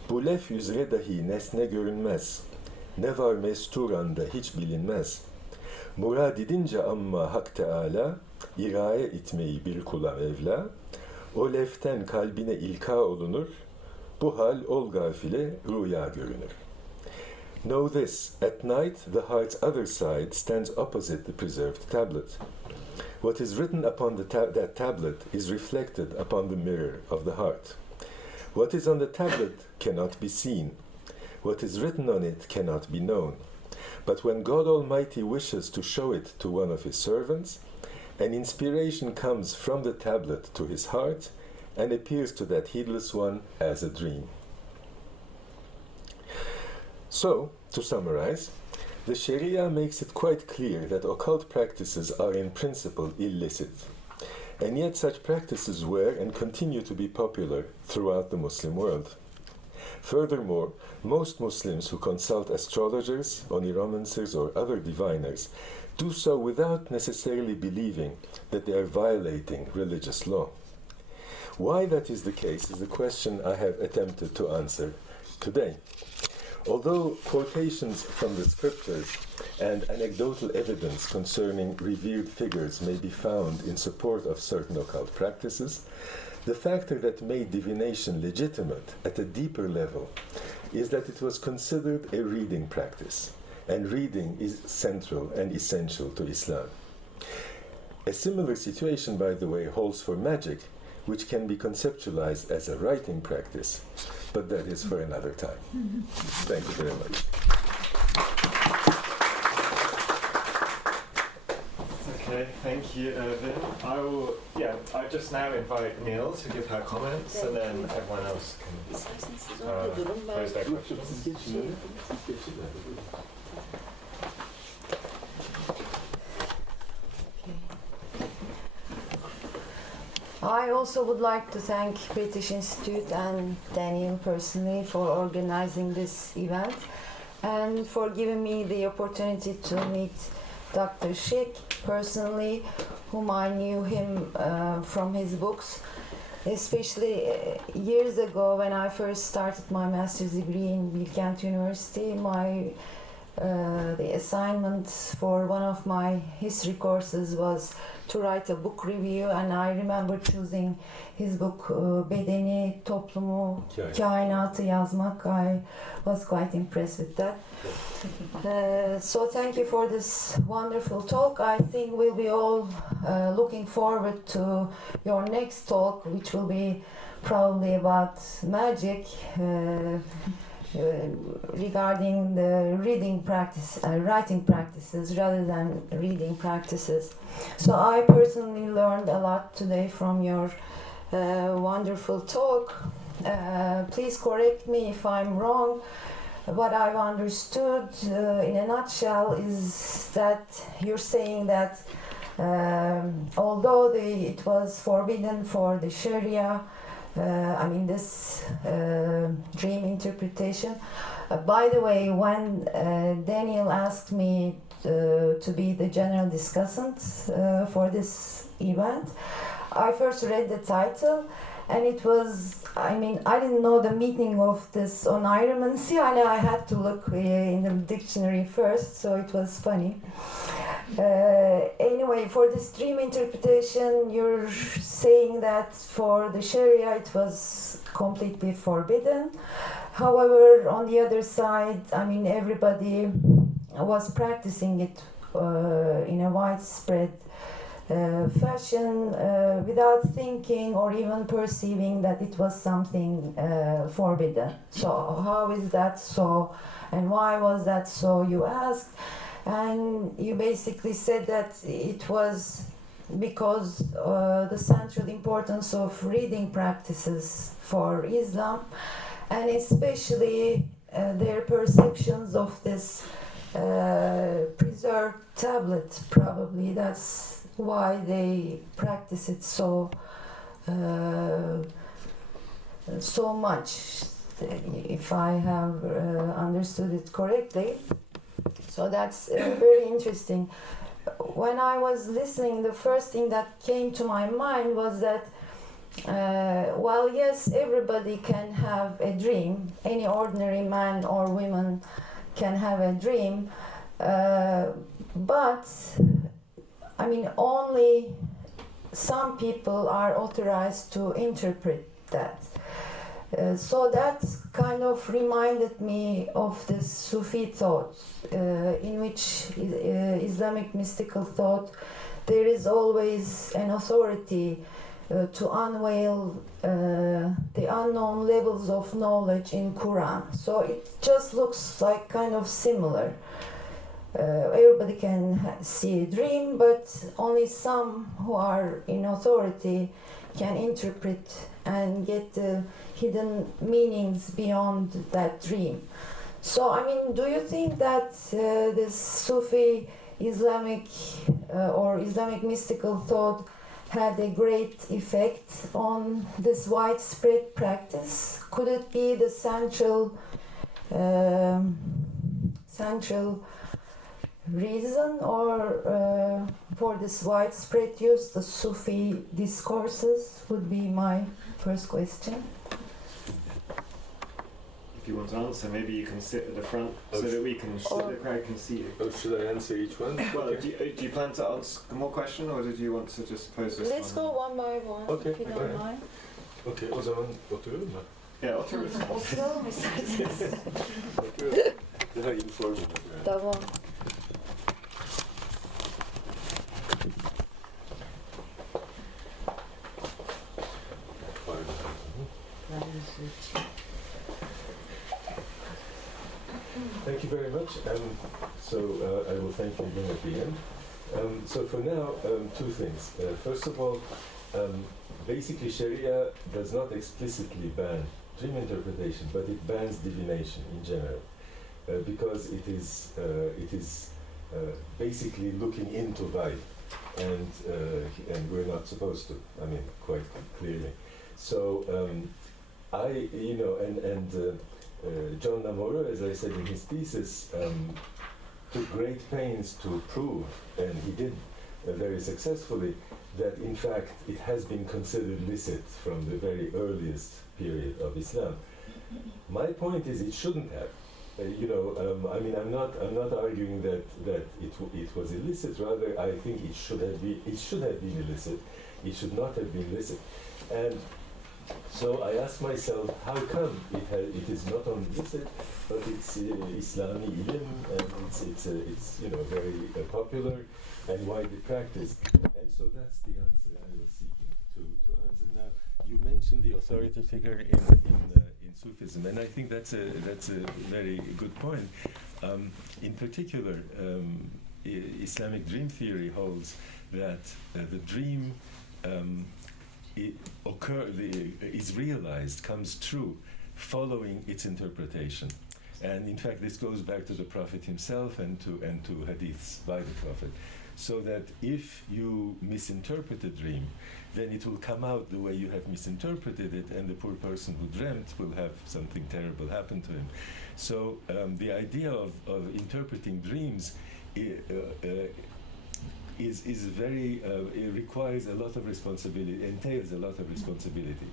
Bu levh üzere dahi nesne görünmez, ne var mesturanda hiç bilinmez. Murad edince amma Hak Teâlâ, iraya itmeyi bir kula Mevla, o levhten kalbine ilka olunur, bu hal ol gafile rüya görünür. Know this, at night the heart's other side stands opposite the preserved tablet. What is written upon that tablet is reflected upon the mirror of the heart. What is on the tablet cannot be seen. What is written on it cannot be known. But when God Almighty wishes to show it to one of his servants, an inspiration comes from the tablet to his heart and appears to that heedless one as a dream. So, to summarize, the Sharia makes it quite clear that occult practices are in principle illicit, and yet such practices were and continue to be popular throughout the Muslim world. Furthermore, most Muslims who consult astrologers, oneiromancers, or other diviners do so without necessarily believing that they are violating religious law. Why that is the case is the question I have attempted to answer today. Although quotations from the scriptures and anecdotal evidence concerning revered figures may be found in support of certain occult practices, the factor that made divination legitimate at a deeper level is that it was considered a reading practice, and reading is central and essential to Islam. A similar situation, by the way, holds for magic, which can be conceptualized as a writing practice, but that is for another time. Thank you very much. Okay, thank you, Irvin. I just now invite Neil to give her comments, and then everyone else can pose their questions. I also would like to thank British Institute and Daniel personally for organizing this event and for giving me the opportunity to meet Dr. Schick personally, whom I knew him from his books. especially years ago when I first started my master's degree in Bilkent University. The assignment for one of my history courses was to write a book review, and I remember choosing his book Bedeni, Toplumu, Kainatı yazmak. I was quite impressed with that. So thank you for this wonderful talk. I think we'll be all looking forward to your next talk, which will be probably about magic. Regarding the reading practice, writing practices rather than reading practices. So I personally learned a lot today from your wonderful talk. Please correct me if I'm wrong. What I've understood in a nutshell is that you're saying that although it was forbidden for the Sharia, this dream interpretation. By the way, when Daniel asked me to be the general discussant for this event, I first read the title, and it was, I didn't know the meaning of this oneiromancy, and I had to look in the dictionary first, so it was funny. Anyway, for this dream interpretation, you're saying that for the Sharia it was completely forbidden. However, on the other side, everybody was practicing it in a widespread fashion without thinking or even perceiving that it was something forbidden. So how is that so, and why was that so, you asked? And you basically said that it was because the central importance of reading practices for Islam, and especially their perceptions of this preserved tablet, probably. That's why they practice it so much, if I have understood it correctly. So that's very interesting. When I was listening, the first thing that came to my mind was that while yes, everybody can have a dream, any ordinary man or woman can have a dream, but only some people are authorized to interpret that. So that kind of reminded me of this Sufi thought, in which Islamic mystical thought, there is always an authority to unveil the unknown levels of knowledge in Qur'ān. So it just looks like kind of similar. Everybody can see a dream, but only some who are in authority can interpret and get the hidden meanings beyond that dream. So, do you think that this Sufi Islamic or Islamic mystical thought had a great effect on this widespread practice? Could it be the central reason, or for this widespread use, the Sufi discourses would be my first question. If you want to answer, maybe you can sit at the front so that the crowd can see you. Oh, should I answer each one? Well, do you plan to ask more question, or did you want to just pose this Let's go one by one, okay, if you don't mind. Okay, o zaman oturalım mı? Yeah, oturalım. Oturalım isterseniz. Daha informal. Tamam. Thank you very much. So I will thank you again at the end. So for now, two things. First of all, basically Sharia does not explicitly ban dream interpretation, but it bans divination in general, because it is basically looking into life, and we're not supposed to. Quite clearly. So John Namoro, as I said in his thesis, took great pains to prove, and he did very successfully, that in fact it has been considered licit from the very earliest period of Islam. My point is it shouldn't have. I mean, I'm not arguing that it was illicit. Rather, I think it should have been illicit. It should not have been licit. And so I ask myself, how come it is not only licit, but it's Islami ilm, and it's very popular and widely practiced. And so that's the answer I was seeking to answer. Now, you mentioned the authority figure in Sufism, and I think that's a very good point. In particular, Islamic dream theory holds that the dream is realized, comes true, following its interpretation. And in fact, this goes back to the Prophet himself and to ḥadīths by the Prophet. So that if you misinterpret a dream, then it will come out the way you have misinterpreted it, and the poor person who dreamt will have something terrible happen to him. So the idea of interpreting dreams is very, it requires a lot of responsibility, entails a lot of responsibility.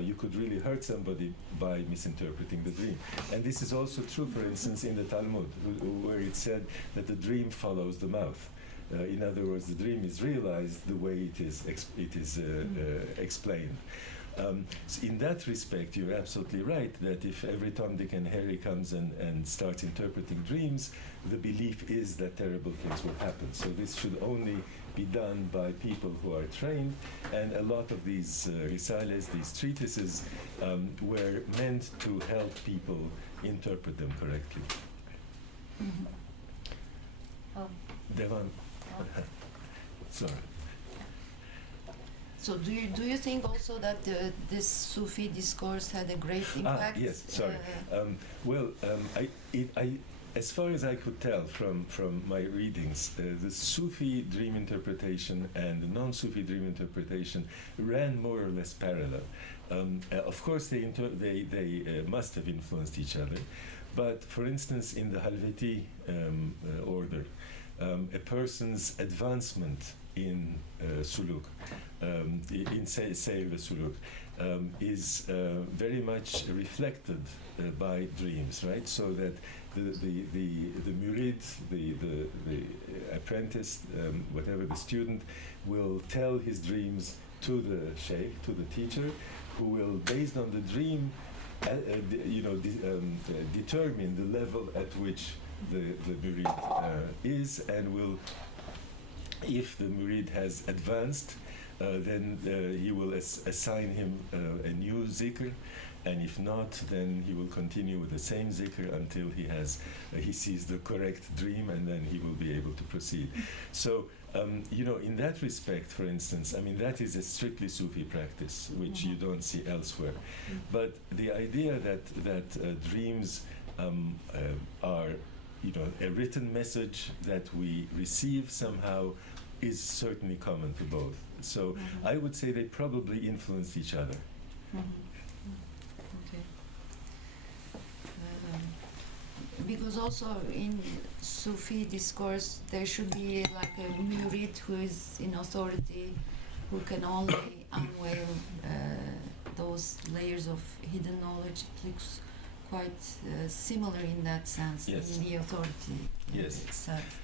You could really hurt somebody by misinterpreting the dream. And this is also true, for instance, in the Talmud, where it said that the dream follows the mouth. In other words, the dream is realized the way it is explained. So in that respect, you're absolutely right that if every Tom, Dick, and Harry comes and starts interpreting dreams, the belief is that terrible things will happen. So this should only be done by people who are trained, and a lot of these risales, these treatises, were meant to help people interpret them correctly. Devan. Sorry. So do you think also that this Sufi discourse had a great impact? Yes, sorry. As far as I could tell from my readings, the Sufi dream interpretation and the non-Sufi dream interpretation ran more or less parallel. Of course, they must have influenced each other. But for instance, in the Halveti order, a person's advancement in suluk, in Seyr ve Suluk, is very much reflected by dreams, right? So that the murid, the apprentice, whatever the student, will tell his dreams to the sheikh, to the teacher, who will, based on the dream, determine the level at which the murid is, and will, if the murid has advanced, then he will assign him a new zikr, and if not, then he will continue with the same zikr until he sees the correct dream, and then he will be able to proceed. So, in that respect, for instance, I mean, that is a strictly Sufi practice, which you don't see elsewhere. But the idea that dreams are, a written message that we receive somehow is certainly common to both. So I would say they probably influenced each other. Okay. Because also in Sufi discourse, there should be like a murid who is in authority, who can only unveil those layers of hidden knowledge. It looks quite similar in that sense, yes. in the authority yes. itself.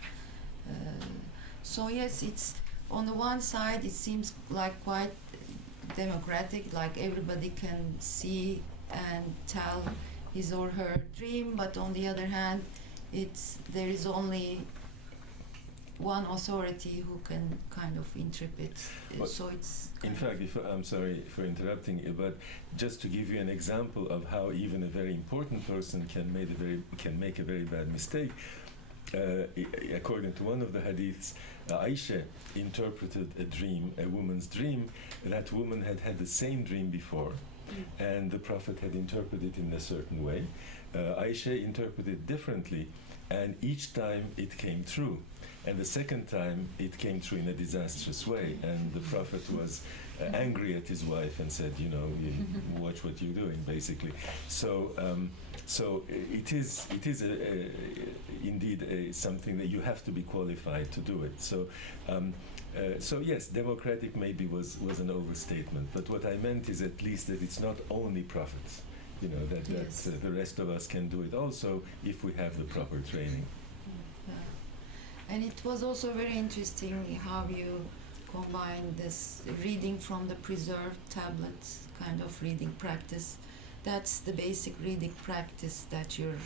So yes, it's on the one side it seems like quite democratic, like everybody can see and tell his or her dream, but on the other hand, there is only one authority who can kind of interpret. So it's. In fact, I'm sorry for interrupting you, but just to give you an example of how even a very important person can make a very bad mistake. According to one of the hadiths, Aisha interpreted a dream, a woman's dream. That woman had had the same dream before, and the Prophet had interpreted it in a certain way. Aisha interpreted differently, and each time it came true. And the second time it came true in a disastrous way, and the Prophet was angry at his wife and said, you watch what you're doing, basically. So it is indeed something that you have to be qualified to do it. So So yes, democratic maybe was an overstatement, but what I meant is at least that it's not only prophets. You know, that the rest of us can do it also if we have the proper training. Yeah. And it was also very interesting how you combine this reading from the preserved tablets kind of reading practice. That's the basic reading practice that you're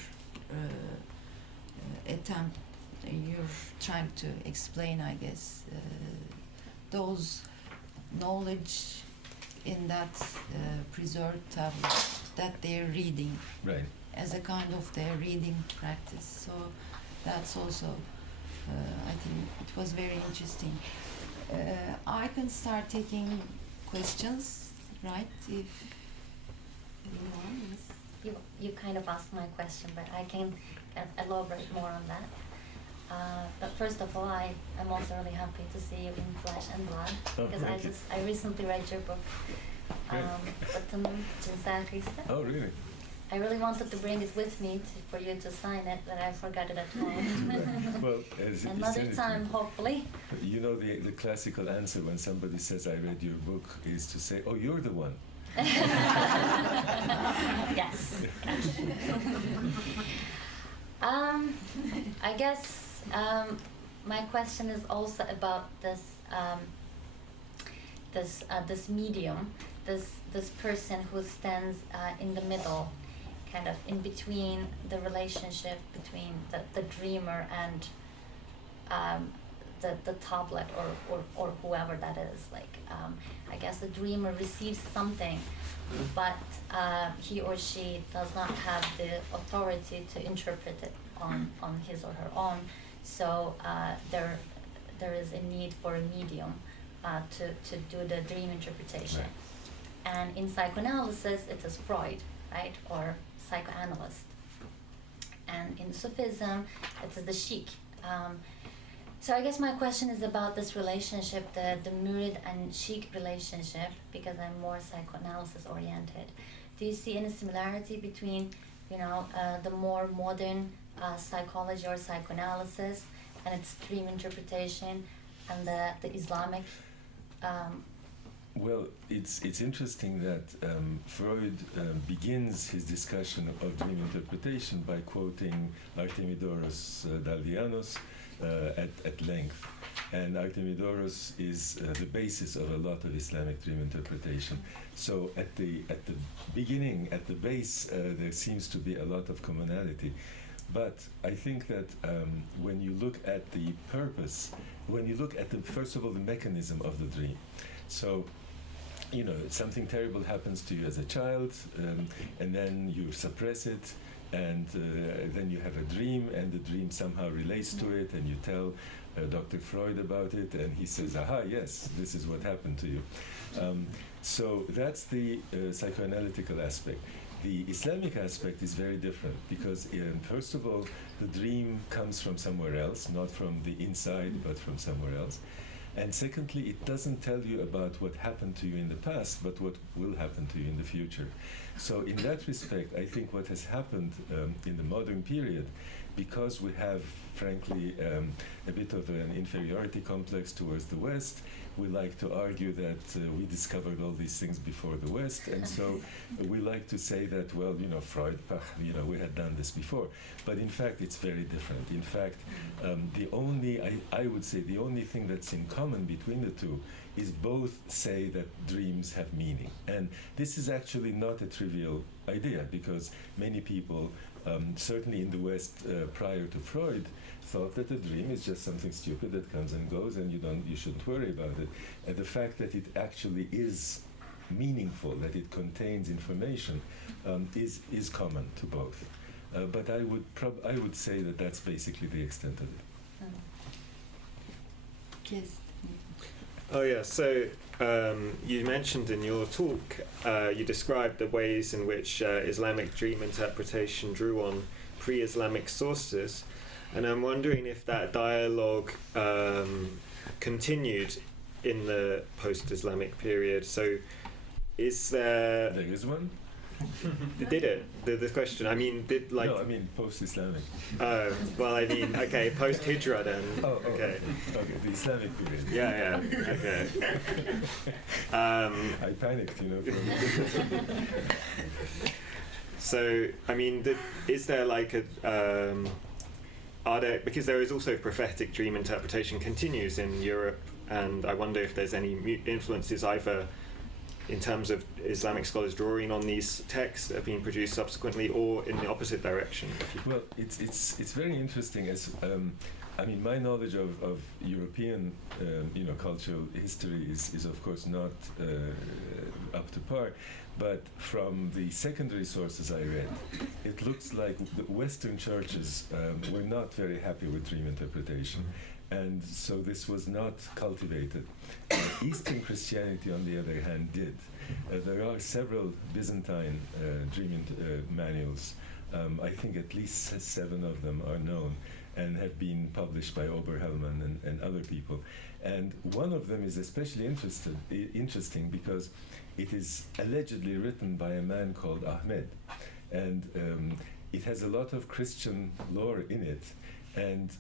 trying to explain, I guess. Those knowledge in that preserved tablet that they're reading, right, as a kind of their reading practice. So that's also, I think it was very interesting. I can start taking questions, right? If anyone is. You kind of asked my question, but I can kind of elaborate more on that. But first of all, I'm also really happy to see you in flesh and blood, because I recently read your book, Cinsel Kıyısı. Oh, really? I really wanted to bring it with me for you to sign it, but I forgot it at home. Well, another time, hopefully. You know, the classical answer when somebody says, I read your book, is to say, oh, you're the one. Yes. I guess my question is also about this this medium, this person who stands in the middle, kind of in between the relationship between the dreamer and the tablet or whoever that is. Like, I guess the dreamer receives something, but he or she does not have the authority to interpret it on his or her own. So there is a need for a medium to do the dream interpretation. Right. And in psychoanalysis, it is Freud, right, or psychoanalyst. And in Sufism, it is the Sheikh. So I guess my question is about this relationship, the Murid and Sheikh relationship, because I'm more psychoanalysis oriented. Do you see any similarity between, the more modern psychology or psychoanalysis and its dream interpretation and the Islamic? Well, it's interesting that Freud begins his discussion of dream interpretation by quoting Artemidoros Daldianos at length. And Artemidoros is the basis of a lot of Islamic dream interpretation. So at the beginning, at the base, there seems to be a lot of commonality. But I think that when you look at the purpose, when you look at first of all, the mechanism of the dream. So, something terrible happens to you as a child, and then you suppress it, and then you have a dream, and the dream somehow relates to it, and you tell Dr. Freud about it, and he says, aha, yes, this is what happened to you. So that's the psychoanalytical aspect. The Islamic aspect is very different because, first of all, the dream comes from somewhere else, not from the inside, but from somewhere else. And secondly, it doesn't tell you about what happened to you in the past, but what will happen to you in the future. So in that respect, I think what has happened in the modern period, because we have, frankly, a bit of an inferiority complex towards the West, we like to argue that we discovered all these things before the West, and so we like to say that, well, Freud, we had done this before. But in fact, it's very different. In fact, I would say the only thing that's in common between the two is both say that dreams have meaning. And this is actually not a trivial idea, because many people, certainly in the West prior to Freud, thought that a dream is just something stupid that comes and goes, and you shouldn't worry about it. And the fact that it actually is meaningful, that it contains information, is common to both. But I would say that that's basically the extent of it. Yes. Oh yeah, so you mentioned in your talk, you described the ways in which Islamic dream interpretation drew on pre-Islamic sources, and I'm wondering if that dialogue continued in the post-Islamic period. So is there... There is one? Did it? The question. I mean, did like? No, I mean post-Islamic. Well, I mean, okay, post-Hijra then. Okay, the Islamic period. Yeah. Okay. I panicked, you know. So, I mean, is there like a? Are there, because there is also prophetic dream interpretation continues in Europe, and I wonder if there's any influences either in terms of Islamic scholars drawing on these texts that have been produced subsequently, or in the opposite direction. Well, it's very interesting. As I mean, my knowledge of European cultural history is of course not up to par. But from the secondary sources I read, it looks like the Western churches were not very happy with dream interpretation. And so this was not cultivated. Eastern Christianity, on the other hand, did. There are several Byzantine dream manuals. I think at least 7 of them are known and have been published by Oberhellman and other people. And one of them is especially interesting because it is allegedly written by a man called Ahmed. And it has a lot of Christian lore in it. And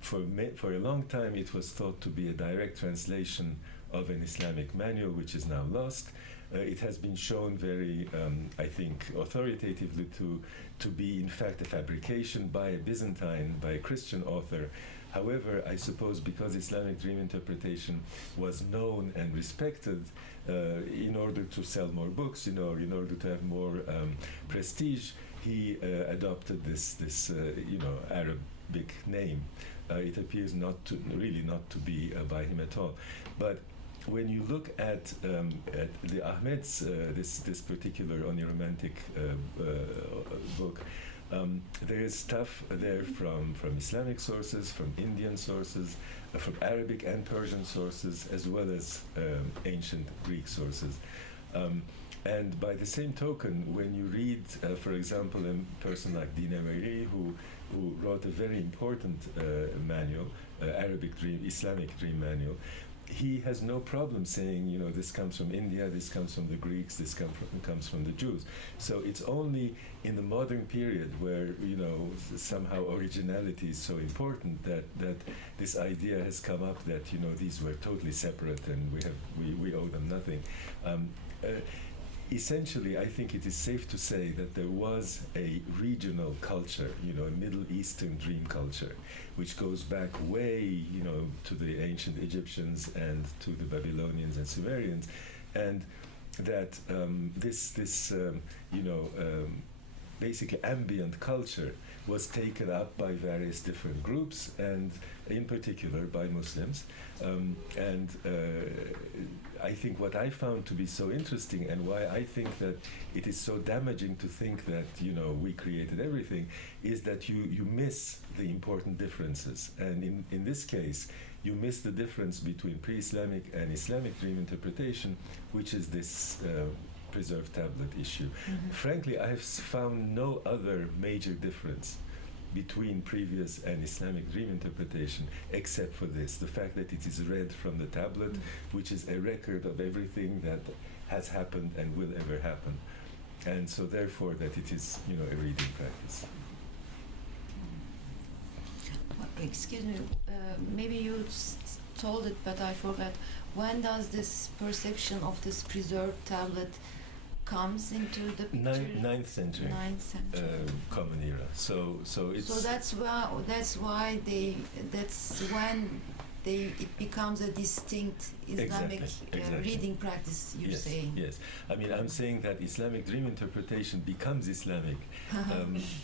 for a long time it was thought to be a direct translation of an Islamic manual, which is now lost. It has been shown very, I think, authoritatively to be in fact a fabrication by a Christian author. However, I suppose because Islamic dream interpretation was known and respected, in order to sell more books, in order to have more prestige, he adopted this Arabic name. It appears not to be by him at all. But when you look at the Ahmed's this particular oneiromantic book, there is stuff there from Islamic sources, from Indian sources, from Arabic and Persian sources, as well as ancient Greek sources. And by the same token, when you read, for example, a person like Dine Meri, who wrote a very important manual, Islamic dream manual, he has no problem saying, this comes from India, this comes from the Greeks, this comes from the Jews. So it's only in the modern period where, somehow originality is so important that this idea has come up that, these were totally separate and we owe them nothing. Essentially, I think it is safe to say that there was a regional culture, a Middle Eastern dream culture, which goes back way, to the ancient Egyptians and to the Babylonians and Sumerians, and that this basically ambient culture was taken up by various different groups, and in particular by Muslims. I think what I found to be so interesting, and why I think that it is so damaging to think that we created everything, is that you miss the important differences. And in this case, you miss the difference between pre-Islamic and Islamic dream interpretation, which is this preserved tablet issue. Mm-hmm. Frankly, I have found no other major difference between previous and Islamic dream interpretation, except for this, the fact that it is read from the tablet, which is a record of everything that has happened and will ever happen. And so therefore that it is, a reading practice. Excuse me, maybe you told it, but I forgot. When does this perception of this preserved tablet comes into the picture? 9th century. 9th century. Common era. So it's. So that's when it becomes a distinct Islamic exactly. reading practice. You're saying. Yes. I mean, I'm saying that Islamic dream interpretation becomes Islamic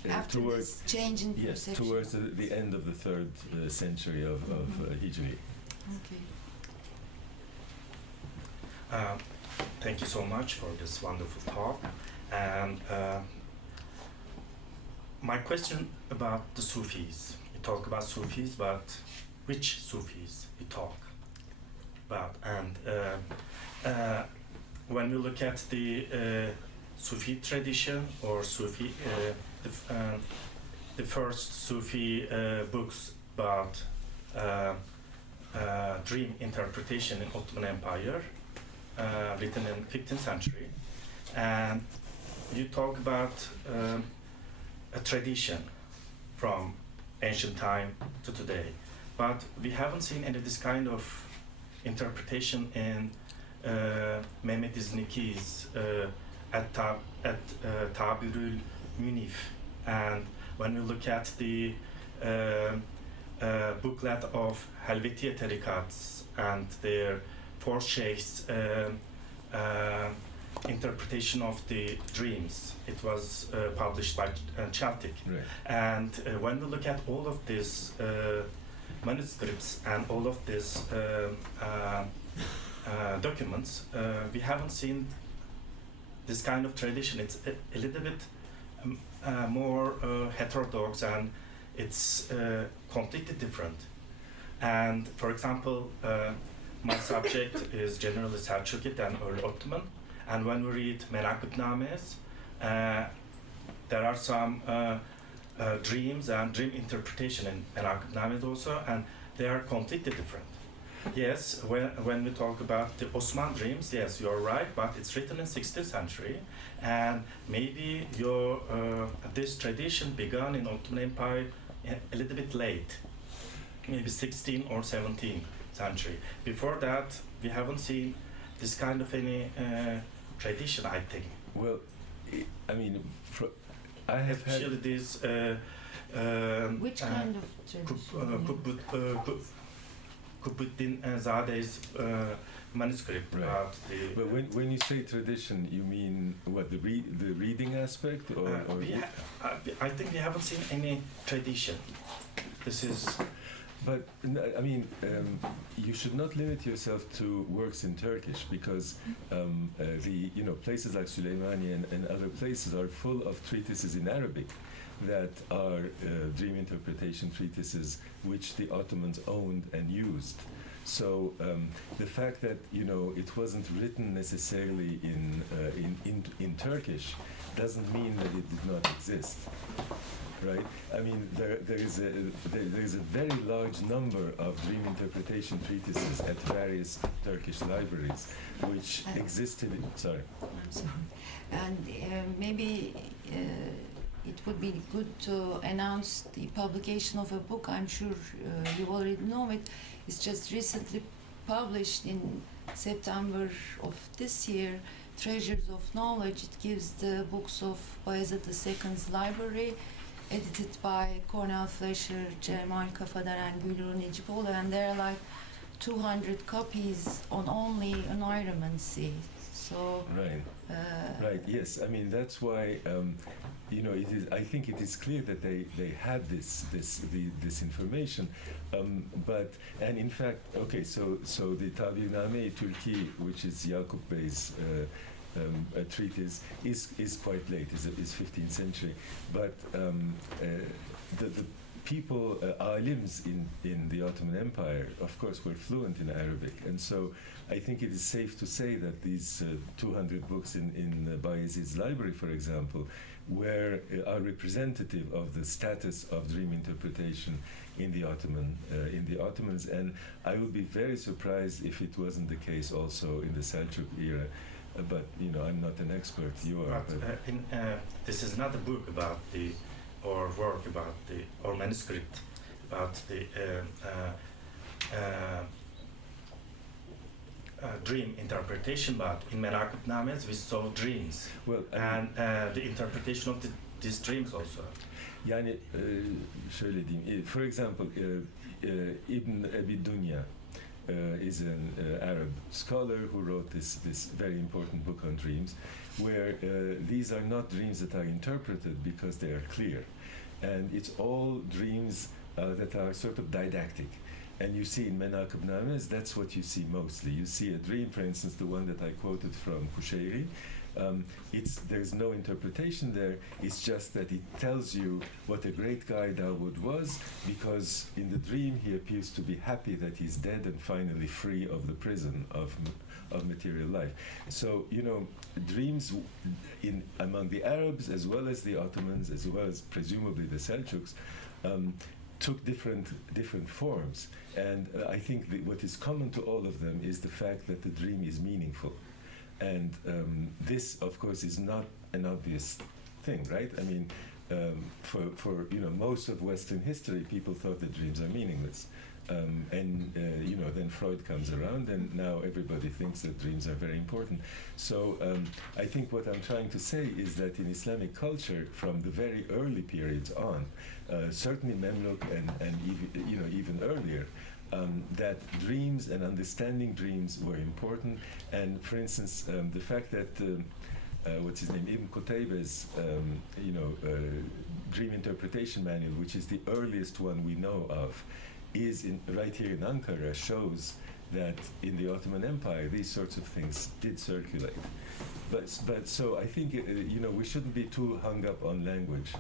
after this change in perception. Yes, towards the end of the 3rd century of Hijri. Okay. Thank you so much for this wonderful talk. And my question about the Sufis. You talk about Sufis, but which Sufis you talk about? And when we look at the Sufi tradition or Sufi, the first Sufi books about dream interpretation in Ottoman Empire, written in 15th century, and you talk about a tradition from ancient time to today, but we haven't seen any of this kind of interpretation in Mehmet İzniki's at Tabirül Munif, and when we look at the booklet of Helvetiye Tarikats and their four sheikhs' interpretation of the dreams, it was published by Celtic. Right. And when we look at all of these manuscripts and all of these documents, we haven't seen this kind of tradition. It's a little bit more heterodox, and it's completely different. And for example, my subject is generally Selçukid and early Ottoman, and when we read Menakıbnames, there are some dreams and dream interpretation in Menakıbnames also, and they are completely different. Yes, when we talk about the Osman dreams, yes, you're right, but it's written in 16th century, and maybe this tradition began in Ottoman Empire a little bit late, maybe 16th or 17th century. Before that, we haven't seen this kind of any tradition, I think. Well, I mean, I have especially had this. Which kind of tradition? Kubuddin Zade's manuscript Right. about the. But when you say tradition, you mean what, the reading aspect, or I think we haven't seen any tradition. This is. But I mean, you should not limit yourself to works in Turkish, because places like Süleymaniye and other places are full of treatises in Arabic that are dream interpretation treatises which the Ottomans owned and used. So the fact that it wasn't written necessarily in Turkish doesn't mean that it did not exist. Right? I mean, there is a very large number of dream interpretation treatises at various Turkish libraries, which existed. Sorry. I'm sorry. And maybe it would be good to announce the publication of a book. I'm sure you already know it. It's just recently published in September of this year. Treasures of Knowledge. It gives the books of Bayezid II's library, edited by Cornel Fletcher, Cemal Kafadar, and Gülru Necipoğlu, and there are like 200 copies on only oneiromancy. So right, right, yes. I mean, that's why it is. I think it is clear that they had this information, and in fact, okay. So the Tabirname-i Türki, which is Yakup Bey's a treatise, is quite late. Is 15th century, but the people, alims in the Ottoman Empire, of course, were fluent in Arabic, and so I think it is safe to say that these 200 books in Bayezid's library, for example, are representative of the status of dream interpretation in the Ottomans, and I would be very surprised if it wasn't the case also in the Selçuk era. But I'm not an expert. You are. But this is not a book about or work about or manuscript about the dream interpretation, but in Menakıbnames we saw dreams. Well, and the interpretation of these dreams also. Yani şöyle diyeyim. For example, Ibn Abi Dunya is an Arab scholar who wrote this very important book on dreams, where these are not dreams that are interpreted because they are clear, and it's all dreams that are sort of didactic. And you see in Menakıbnames, that's what you see mostly. You see a dream, for instance, the one that I quoted from Kushairi. There's no interpretation there. It's just that it tells you what a great guy Dawood was, because in the dream he appears to be happy that he's dead and finally free of the prison of material life. So dreams among the Arabs, as well as the Ottomans, as well as presumably the Selçuks, took different forms. And I think what is common to all of them is the fact that the dream is meaningful. And this, of course, is not an obvious thing, right? I mean, for most of Western history, people thought that dreams are meaningless. Then Freud comes around, and now everybody thinks that dreams are very important. So I think what I'm trying to say is that in Islamic culture, from the very early periods on, certainly Memluk and even earlier, that dreams and understanding dreams were important. And for instance, the fact that what's his name, Ibn Qutayba's dream interpretation manual, which is the earliest one we know of, is right here in Ankara, shows that in the Ottoman Empire these sorts of things did circulate. But so I think we shouldn't be too hung up on language,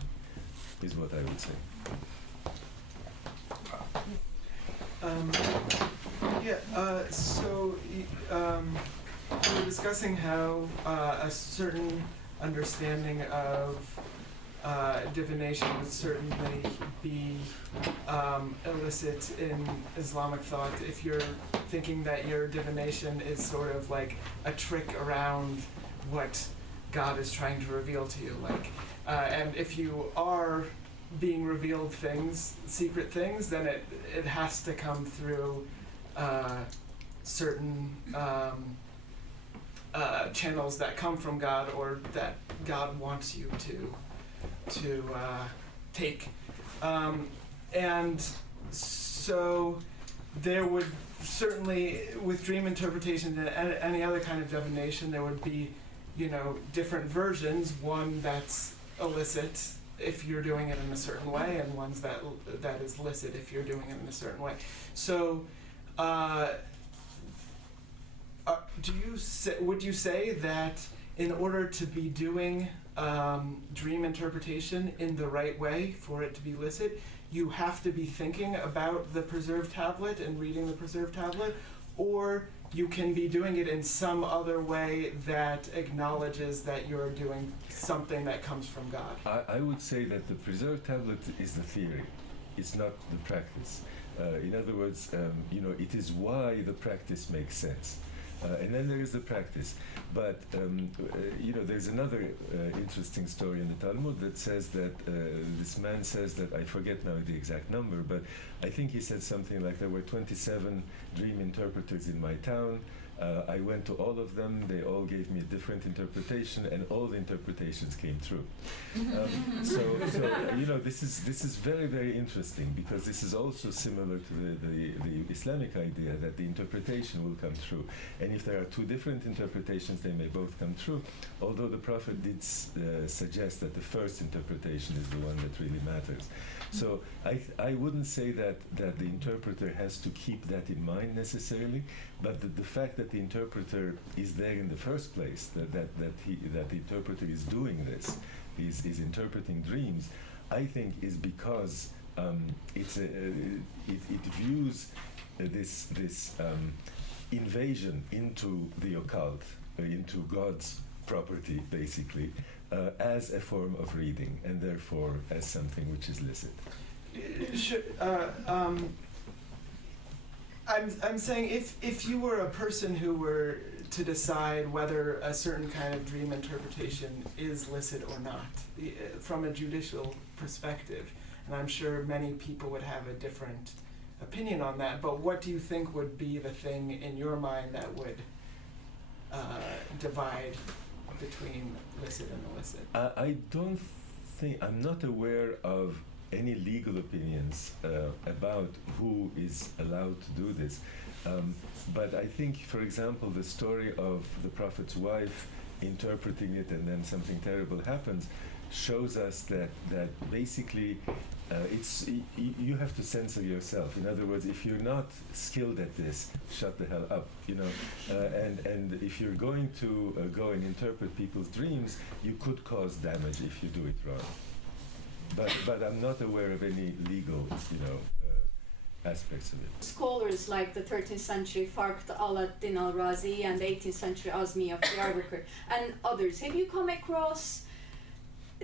is what I would say. We were discussing how a certain understanding of divination would certainly be illicit in Islamic thought. If you're thinking that your divination is sort of like a trick around what God is trying to reveal to you, and if you are being revealed things, secret things, then it has to come through certain channels that come from God, or that God wants you to take. And so there would certainly, with dream interpretation and any other kind of divination, there would be, different versions. One that's illicit if you're doing it in a certain way, and ones that is licit if you're doing it in a certain way. So, would you say that in order to be doing dream interpretation in the right way, for it to be licit, you have to be thinking about the preserved tablet and reading the preserved tablet, or you can be doing it in some other way that acknowledges that you're doing something that comes from God? I would say that the preserved tablet is the theory, it's not the practice. In other words, it is why the practice makes sense. And then there is the practice. But, there's another interesting story in the Talmud that says that this man says that, I forget now the exact number, but I think he said something like there were 27 dream interpreters in my town. I went to all of them, they all gave me a different interpretation, and all the interpretations came true. This is very, very interesting, because this is also similar to the Islamic idea that the interpretation will come true. And if there are two different interpretations, they may both come true, although the Prophet did suggest that the first interpretation is the one that really matters. So I wouldn't say that the interpreter has to keep that in mind necessarily, but the fact that the interpreter is there in the first place, that the interpreter is doing this, is interpreting dreams, I think is because it views this invasion into the occult, into God's property, basically, as a form of reading, and therefore as something which is licit. I'm saying if you were a person who were to decide whether a certain kind of dream interpretation is licit or not, from a judicial perspective, and I'm sure many people would have a different opinion on that, but what do you think would be the thing in your mind that would divide between licit and illicit? I'm not aware of any legal opinions about who is allowed to do this. But I think, for example, the story of the Prophet's wife interpreting it and then something terrible happens shows us that basically you have to censor yourself. In other words, if you're not skilled at this, shut the hell up, and if you're going to go and interpret people's dreams, you could cause damage if you do it wrong. But I'm not aware of any legal, aspects of it. Scholars like the 13th century Farkht al-Din al-Razi and the 18th century Azmi of Diyarbakir and others, have you come across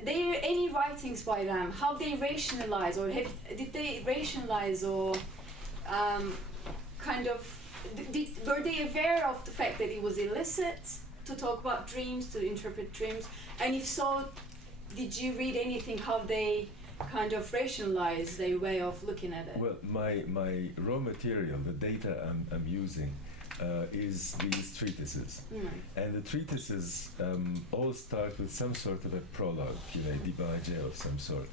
any writings by them, how they rationalize, or did they rationalize, or were they aware of the fact that it was illicit, to talk about dreams, to interpret dreams? And if so, did you read anything how they kind of rationalize their way of looking at it? Well, my raw material, the data I'm using, is these treatises. And the treatises all start with some sort of a prologue, dibaje of some sort.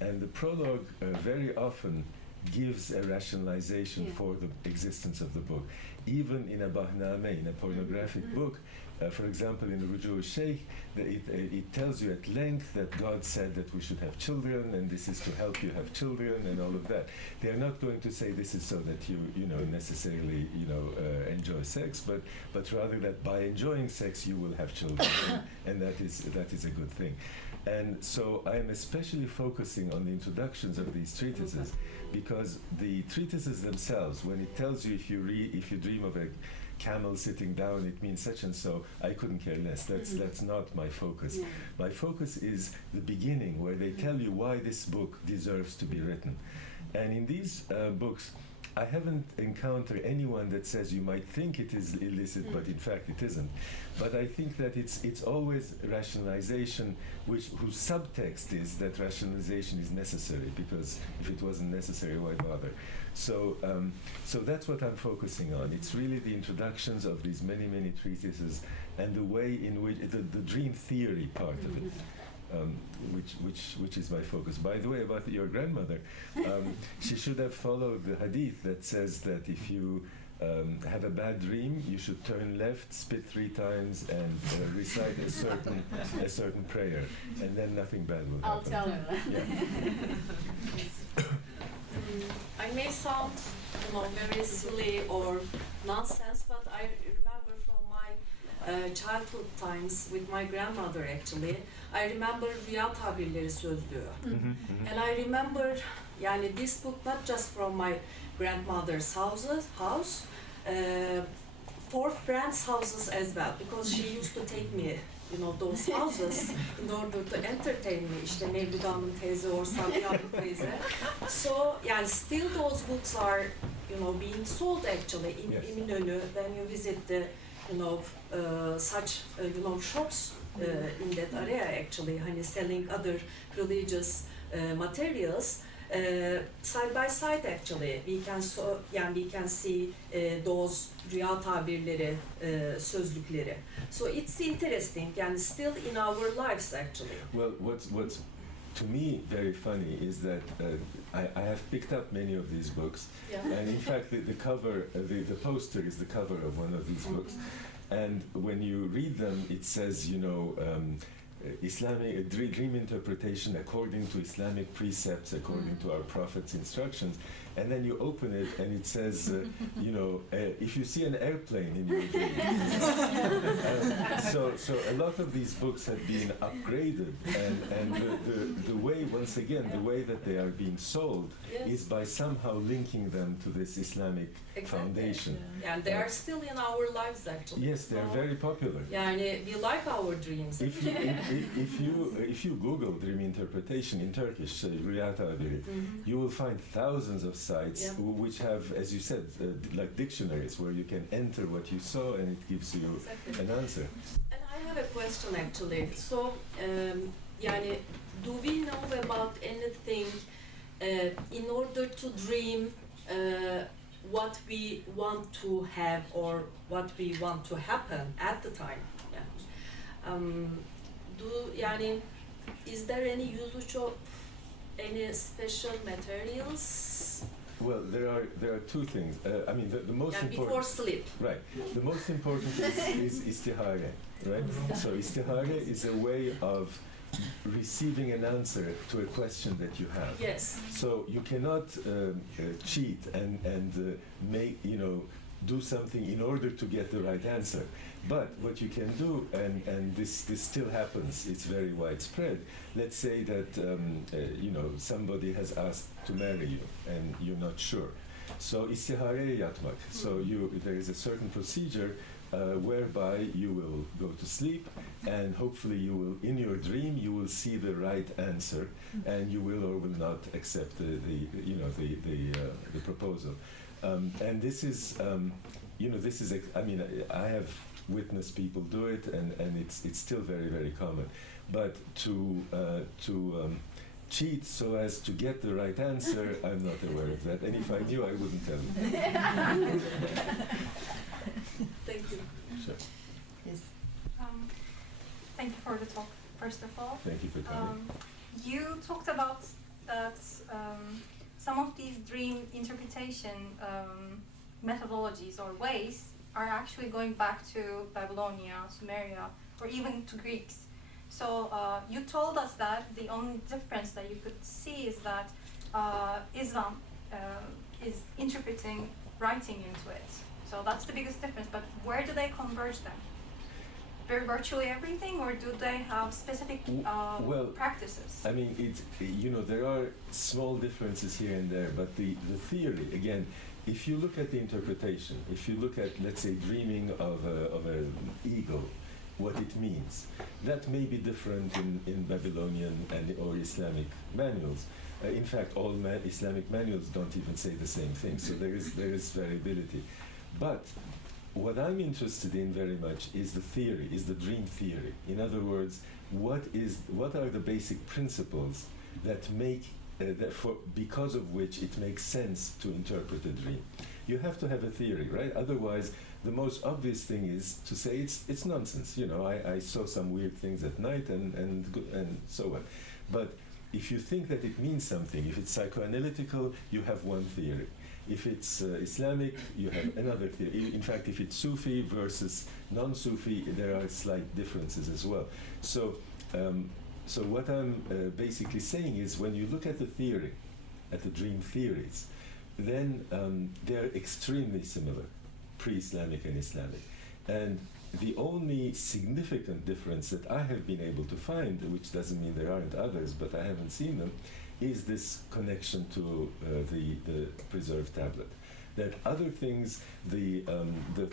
And the prologue very often gives a rationalization for the existence of the book. Even in a bahname, in a pornographic book, for example, in the Ruju Sheikh, it tells you at length that God said that we should have children, and this is to help you have children, and all of that. They are not going to say this is so that you necessarily enjoy sex, but rather that by enjoying sex you will have children, and that is a good thing. And so I am especially focusing on the introductions of these treatises, because the treatises themselves, when it tells you if you dream of a camel sitting down, it means such and so, I couldn't care less. That's not my focus. My focus is the beginning, where they tell you why this book deserves to be written. And in these books, I haven't encountered anyone that says you might think it is illicit, but in fact it isn't. But I think that it's always rationalization, whose subtext is that rationalization is necessary, because if it wasn't necessary, why bother? So that's what I'm focusing on. It's really the introductions of these many, many treatises and the way in which the dream theory part of it. Which is my focus. By the way, about your grandmother, she should have followed the hadith that says that if you have a bad dream, you should turn left, spit 3 times, and recite a certain prayer, and then nothing bad will happen. I'll tell her. I may sound, very silly or nonsense, but I remember from my childhood times with my grandmother, actually. I remember rüya tabirleri sözlüğü. And I remember, this book not just from my grandmother's house, 4 friends' houses as well, because she used to take me, those houses in order to entertain me. İşte Mevlüt Hanım teyze or Sabiha teyze. So, still those books are, being sold actually in Eminönü when you visit the such shops in that area, actually, selling other religious materials side by side. Actually, we can see those rüya tabirleri, sözlükleri. So it's interesting, and still in our lives, actually. Well, what's to me very funny is that I have picked up many of these books, and in fact the cover, the poster is the cover of one of these books, and when you read them, it says, Islamic dream interpretation according to Islamic precepts, according to our Prophet's instructions, and then you open it and it says, if you see an airplane in your dream. So a lot of these books have been upgraded, and the way, once again, the way that they are being sold is by somehow linking them to this Islamic foundation. And they are still in our lives, actually. Yes, they are very popular. We like our dreams. If you Google dream interpretation in Turkish, rüya tabiri, you will find thousands of sites which have, as you said, like dictionaries where you can enter what you saw and it gives you an answer. And I have a question, actually. So, do we know about anything in order to dream what we want to have or what we want to happen at the time? Is there any usage of any special materials? Well, there are 2 things. The most important. Before sleep. Right. The most important is istihare. Right. So istihare is a way of receiving an answer to a question that you have. Yes. So you cannot cheat and make do something in order to get the right answer. But what you can do, and this still happens, it's very widespread. Let's say that somebody has asked to marry you and you're not sure. So istihareye yatmak. So there is a certain procedure whereby you will go to sleep, and hopefully you will, in your dream, you will see the right answer, and you will or will not accept the proposal. And this is, I have witness people do it, and it's still very, very common. But to cheat so as to get the right answer, I'm not aware of that. And if I knew, I wouldn't tell you. Thank you. Sure. Yes. Thank you for the talk, first of all. Thank you for coming. You talked about that some of these dream interpretation methodologies or ways are actually going back to Babylonia, Sumeria, or even to Greeks. So you told us that the only difference that you could see is that Islam is interpreting writing into it. So that's the biggest difference. But where do they converge then? Virtually everything, or do they have specific practices? I mean, there are small differences here and there, but the theory, again, if you look at the interpretation, if you look at, let's say, dreaming of an eagle, what it means, that may be different in Babylonian or Islamic manuals. In fact, all Islamic manuals don't even say the same thing, so there is variability. But what I'm interested in very much is the theory, is the dream theory. In other words, what are the basic principles that make, because of which it makes sense to interpret a dream? You have to have a theory, right? Otherwise, the most obvious thing is to say it's nonsense. I saw some weird things at night and so on. But if you think that it means something, if it's psychoanalytical, you have one theory. If it's Islamic, you have another theory. In fact, if it's Sufi versus non-Sufi, there are slight differences as well. So what I'm basically saying is, when you look at the theory, at the dream theories, then they're extremely similar, pre-Islamic and Islamic. And the only significant difference that I have been able to find, which doesn't mean there aren't others, but I haven't seen them, is this connection to the preserved tablet. That other things, the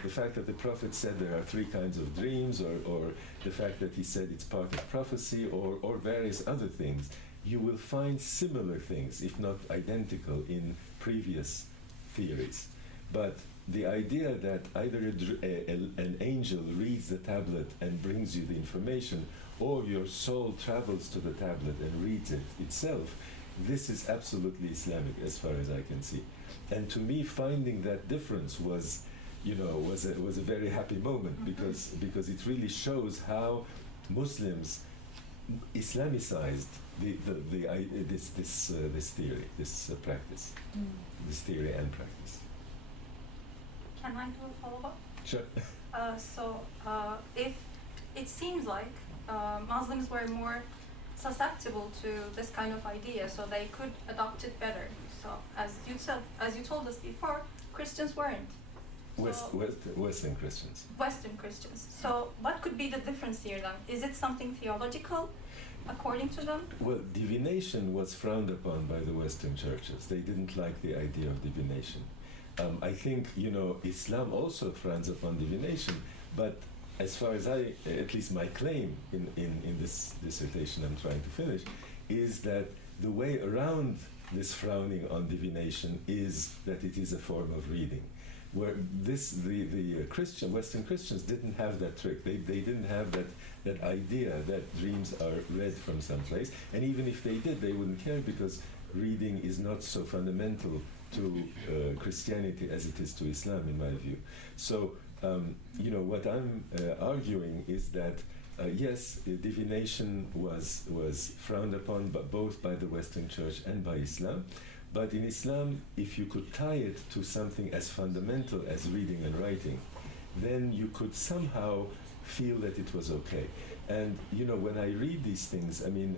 fact that the Prophet said there are three kinds of dreams, or the fact that he said it's part of prophecy, or various other things, you will find similar things, if not identical, in previous theories. But the idea that either an angel reads the tablet and brings you the information, or your soul travels to the tablet and reads it itself, this is absolutely Islamic as far as I can see. And to me, finding that difference was a very happy moment, because it really shows how Muslims Islamicized this theory, this practice, this theory and practice. Can I do a follow-up? Sure. If it seems like Muslims were more susceptible to this kind of idea, so they could adopt it better. So as you told us before, Christians weren't. Western Christians. Western Christians. So what could be the difference here then? Is it something theological, according to them? Well, divination was frowned upon by the Western churches. They didn't like the idea of divination. I think, Islam also frowns upon divination, but as far as at least my claim in this dissertation I'm trying to finish, is that the way around this frowning on divination is that it is a form of reading. Where the Western Christians didn't have that trick. They didn't have that idea that dreams are read from someplace. And even if they did, they wouldn't care, because reading is not so fundamental to Christianity as it is to Islam, in my view. So, what I'm arguing is that yes, divination was frowned upon, but both by the Western Church and by Islam. But in Islam, if you could tie it to something as fundamental as reading and writing, then you could somehow feel that it was okay. And when I read these things, I mean,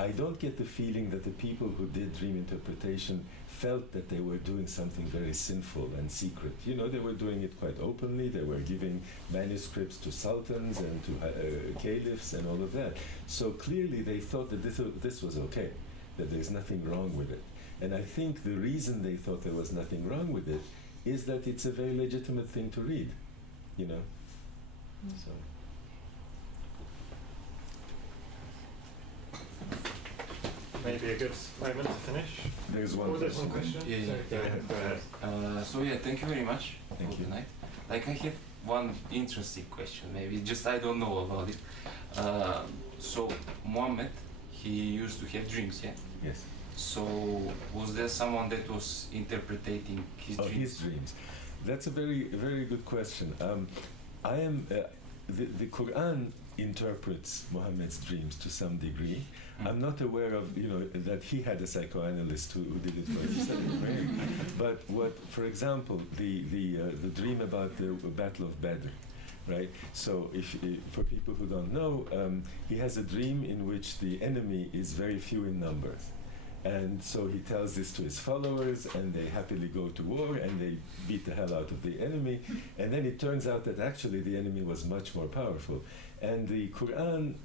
I don't get the feeling that the people who did dream interpretation felt that they were doing something very sinful and secret. They were doing it quite openly. They were giving manuscripts to sultans and to caliphs and all of that. So clearly they thought that this was okay, that there's nothing wrong with it. And I think the reason they thought there was nothing wrong with it is that it's a very legitimate thing to read, So. Maybe a good moment to finish. There's one there's one question. Yeah. Sorry, go ahead. Thank you very much Thank for you. tonight. I have one interesting question. Maybe just I don't know about it. So Muhammad, he used to have dreams, yeah. Yes. So was there someone that was interpreting his dreams? His dreams. That's a very good question. I am the Quran interprets Muhammad's dreams to some degree. I'm not aware of that he had a psychoanalyst who did it for him. But what, for example, the dream about the Battle of Badr, right? So if for people who don't know, he has a dream in which the enemy is very few in numbers. And so he tells this to his followers, and they happily go to war, and they beat the hell out of the enemy. And then it turns out that actually the enemy was much more powerful. And the Quran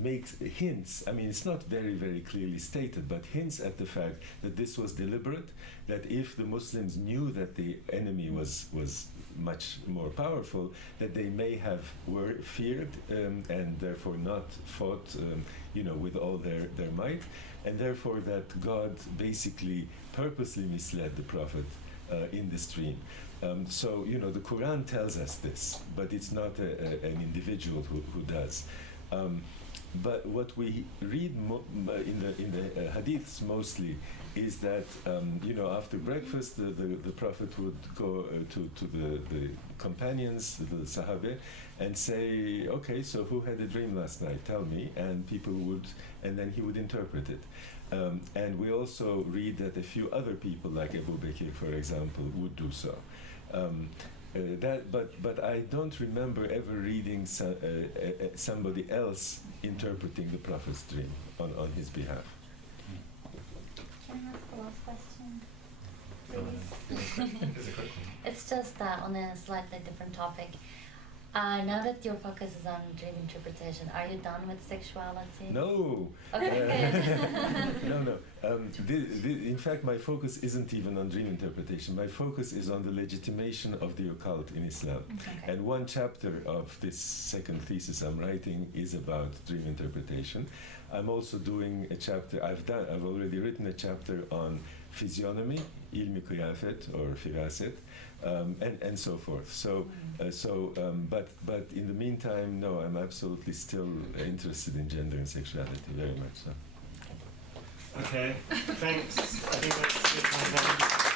makes hints, I mean, it's not very clearly stated, but hints at the fact that this was deliberate, that if the Muslims knew that the enemy was much more powerful, that they may have feared and therefore not fought with all their might, and therefore that God basically purposely misled the Prophet in this dream. So the Quran tells us this, but it's not an individual who does. But what we read in the ḥadīths mostly is that after breakfast the Prophet would go to the companions, the Sahabe, and say, okay, so who had a dream last night? Tell me. And people would, and then he would interpret it. And we also read that a few other people, like Abu Bakr, for example, would do so. But I don't remember ever reading somebody else interpreting the Prophet's dream on his behalf. Can I ask the last question, please? It's just on a slightly different topic. Now that your focus is on dream interpretation, are you done with sexuality? No. Okay, good. No. In fact, my focus isn't even on dream interpretation. My focus is on the legitimation of the occult in Islam. Okay. And one chapter of this second thesis I'm writing is about dream interpretation. I'm also doing a chapter, I've already written a chapter on physiognomy, ilmi kıyafet or firaset, and so forth. But in the meantime, no, I'm absolutely still interested in gender and sexuality very much so. Okay, thanks. I think that's good.